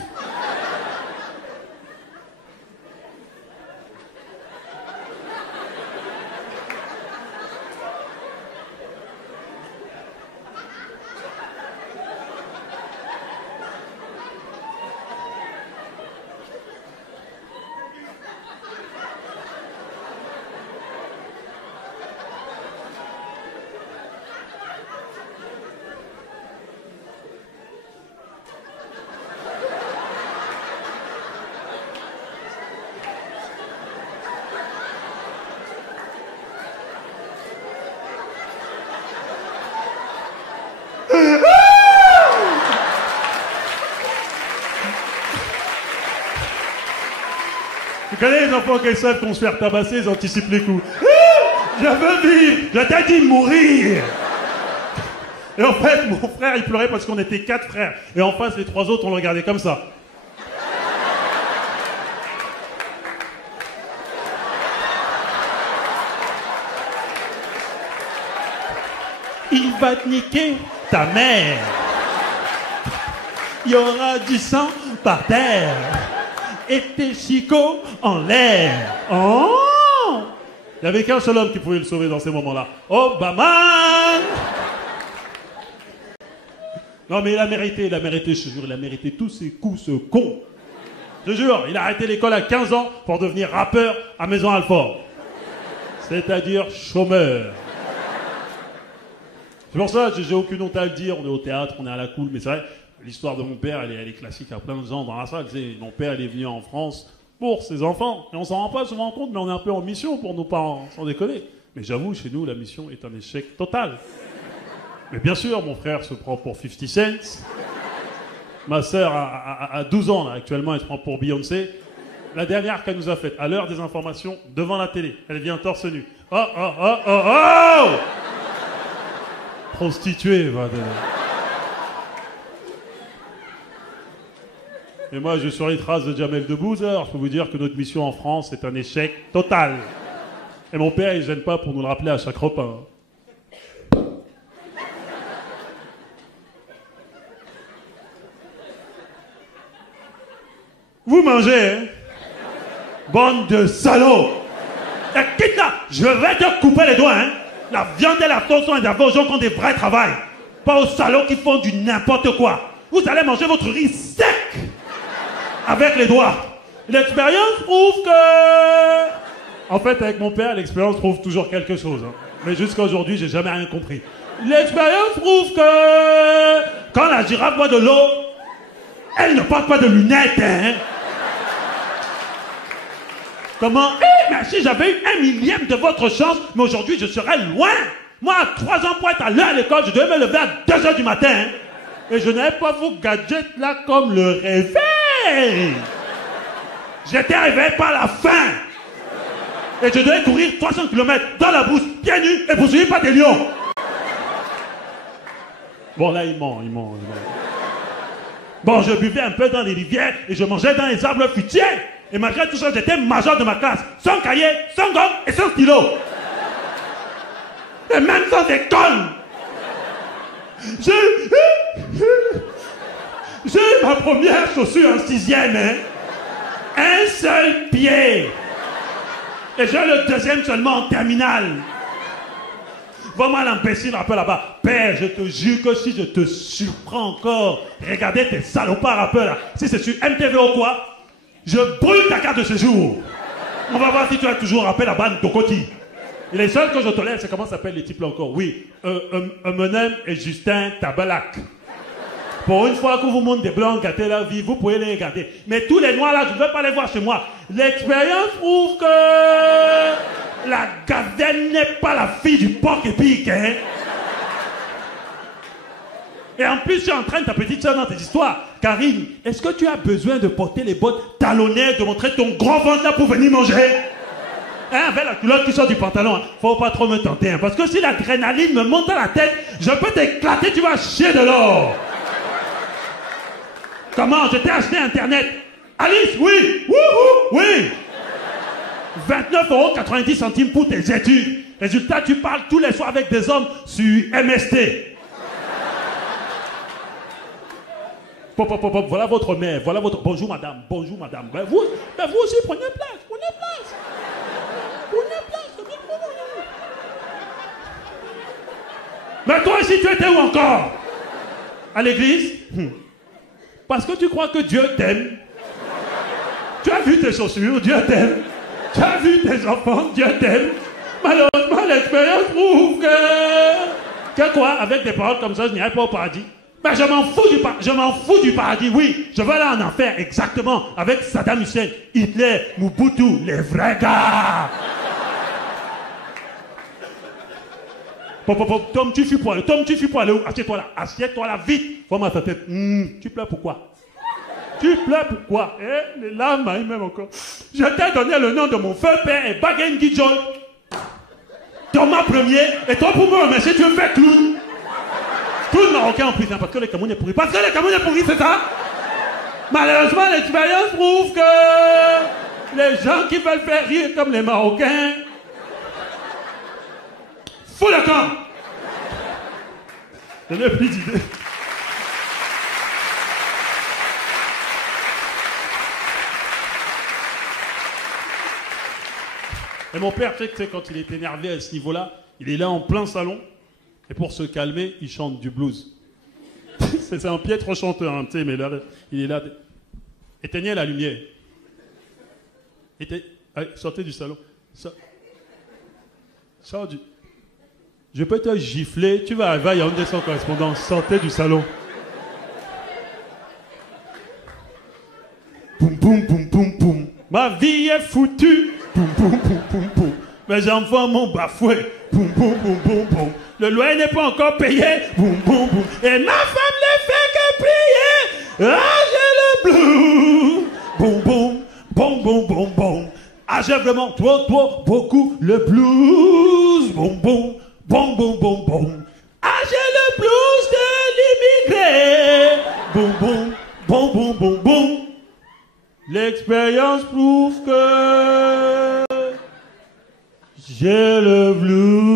Tu connais les enfants qui savent qu'on se fait tabasser, ils anticipent les coups. Je veux vivre! Je t'ai dit mourir! Et en fait, mon frère, il pleurait parce qu'on était 4 frères. Et en face, les 3 autres, on le regardait comme ça. Il va te niquer ta mère. Il y aura du sang par terre. Et tes chicots en l'air. Oh! Il n'y avait qu'un seul homme qui pouvait le sauver dans ces moments-là. Obama! Non mais il a mérité, je te jure, il a mérité tous ses coups, ce con. Je te jure, il a arrêté l'école à 15 ans pour devenir rappeur à Maison-Alfort. C'est-à-dire chômeur. C'est pour ça que j'ai aucune honte à le dire, on est au théâtre, on est à la cool, mais c'est vrai, l'histoire de mon père, elle est classique à plein de gens dans la salle. Tu sais, mon père, il est venu en France pour ses enfants. Et on s'en rend pas souvent compte, mais on est un peu en mission pour nos parents, sans déconner. Mais j'avoue, chez nous, la mission est un échec total. Mais bien sûr, mon frère se prend pour 50 Cent. Ma sœur a 12 ans, là, actuellement, elle se prend pour Beyoncé. La dernière qu'elle nous a faite, à l'heure des informations, devant la télé. Elle vient torse nu. Oh, oh, oh, oh, oh! Prostituée, va. Et moi, je suis sur les traces de Jamel Debbouze, alors je peux vous dire que notre mission en France est un échec total. Et mon père, il ne gêne pas pour nous le rappeler à chaque repas. Vous mangez, hein? Bande de salauds! Quitte là! Je vais te couper les doigts, hein? La viande et la sauce sont réservées aux gens qui ont des vrais travails. Pas aux salauds qui font du n'importe quoi. vous allez manger votre riz sec avec les doigts. L'expérience prouve que... En fait, avec mon père, l'expérience prouve toujours quelque chose. Hein. Mais jusqu'à aujourd'hui, j'ai jamais rien compris. L'expérience prouve que... Quand la girafe boit de l'eau, elle ne porte pas de lunettes, hein. Comment? Mais si j'avais eu 1/1000 de votre chance, mais aujourd'hui, je serais loin. Moi, à 3 ans pour être à l'heure à l'école, je devais me lever à 2 h du matin. Hein. Et je n'avais pas vos gadgets là comme le réveil. J'étais réveillé par la faim. Et je devais courir 300 km dans la brousse, pieds nus, et poursuivi par des lions. Bon, là, il ment. Bon, je buvais un peu dans les rivières et je mangeais dans les arbres fruitiers. Et malgré tout ça, j'étais major de ma classe. Sans cahier, sans gomme et sans stylo. Et même sans école. J'ai ma première chaussure en 6e, hein. Un seul pied. Et j'ai le 2e seulement en terminale. Vraiment l'imbécile rappeur là-bas. Père, je te jure que si je te surprends encore, regardez tes salopards rappeurs là. Si c'est sur MTV ou quoi, je brûle ta carte de séjour. On va voir si tu as toujours rappelé la bande Tokoti. Et les seuls que je tolère, c'est comment s'appellent les types là encore. Oui, Eminem et Justin Tabalak. Pour une fois que vous montrez des blancs gâtés la vie, vous pouvez les regarder. Mais tous les noirs là, je ne veux pas les voir chez moi. L'expérience prouve que la gazelle n'est pas la fille du porc épique, hein. Et en plus, tu entraînes ta petite soeur dans tes histoires. Karine, est-ce que tu as besoin de porter les bottes talonnées, de montrer ton grand ventre là pour venir manger? Hein, avec la culotte qui sort du pantalon, hein. Faut pas trop me tenter, hein, parce que si l'adrénaline me monte à la tête, je peux t'éclater, tu vas chier de l'or. Comment? Je t'ai acheté Internet. Alice, oui. Wouhou, oui. 29,90 € pour tes études. Résultat, tu parles tous les soirs avec des hommes sur MST. Pop, pop, pop, voilà votre mère, voilà votre... Bonjour madame, bonjour madame. Ben vous aussi, prenez place, prenez place. Prenez place, c'est bien pour vous. Mais toi ici, tu étais où encore? À l'église? Parce que tu crois que Dieu t'aime. Tu as vu tes chaussures, Dieu t'aime. Tu as vu tes enfants, Dieu t'aime. Malheureusement, l'expérience prouve que quoi? Avec des paroles comme ça, je n'irai pas au paradis. Ben, je m'en fous du paradis, oui. Je veux aller en enfer, exactement. Avec Saddam Hussein, Hitler, Mobutu, les vrais gars. Tom, tu fuis pour aller où? Assieds-toi là, vite. Vois-moi ta tête. Tu pleures pourquoi? Tu pleures pourquoi? Les larmes m'arrivent même encore. Je t'ai donné le nom de mon feu père et Bagen Gijol. Thomas Ier, et toi pour me remercier, tu veux faire clown. Clown marocain en prison, parce que le Cameroun est pourri. C'est ça? Malheureusement, l'expérience prouve que les gens qui veulent faire rire comme les Marocains, fous le camp. Je n'ai plus d'idée. Et mon père, tu sais, quand il est énervé à ce niveau-là, il est là en plein salon, et pour se calmer, il chante du blues. C'est un piètre chanteur, hein, tu sais, mais là, il est là. Éteignez la lumière. Allez, sortez du salon. Sors du... Je peux te gifler, tu vas arriver à Yaoundé sans correspondance, sortez du salon. Boum, boum, boum, boum, boum. Ma vie est foutue. Boum, boum, boum, boum, boum. Mes enfants m'ont bafoué. Boum, boum, boum, boum, boum. Le loyer n'est pas encore payé. Boum, boum, boum. Et ma femme ne fait que prier. Ah, j'ai le blues. Boum, boum, boum, boum, boum, boum. Ah, j'ai vraiment trop, beaucoup le blues. Boum, boum, boum, boum, boum, boum. Ah, j'ai le blues de l'immigré. Boum, boum, boum, boum, boum, boum. L'expérience prouve que j'ai le blues.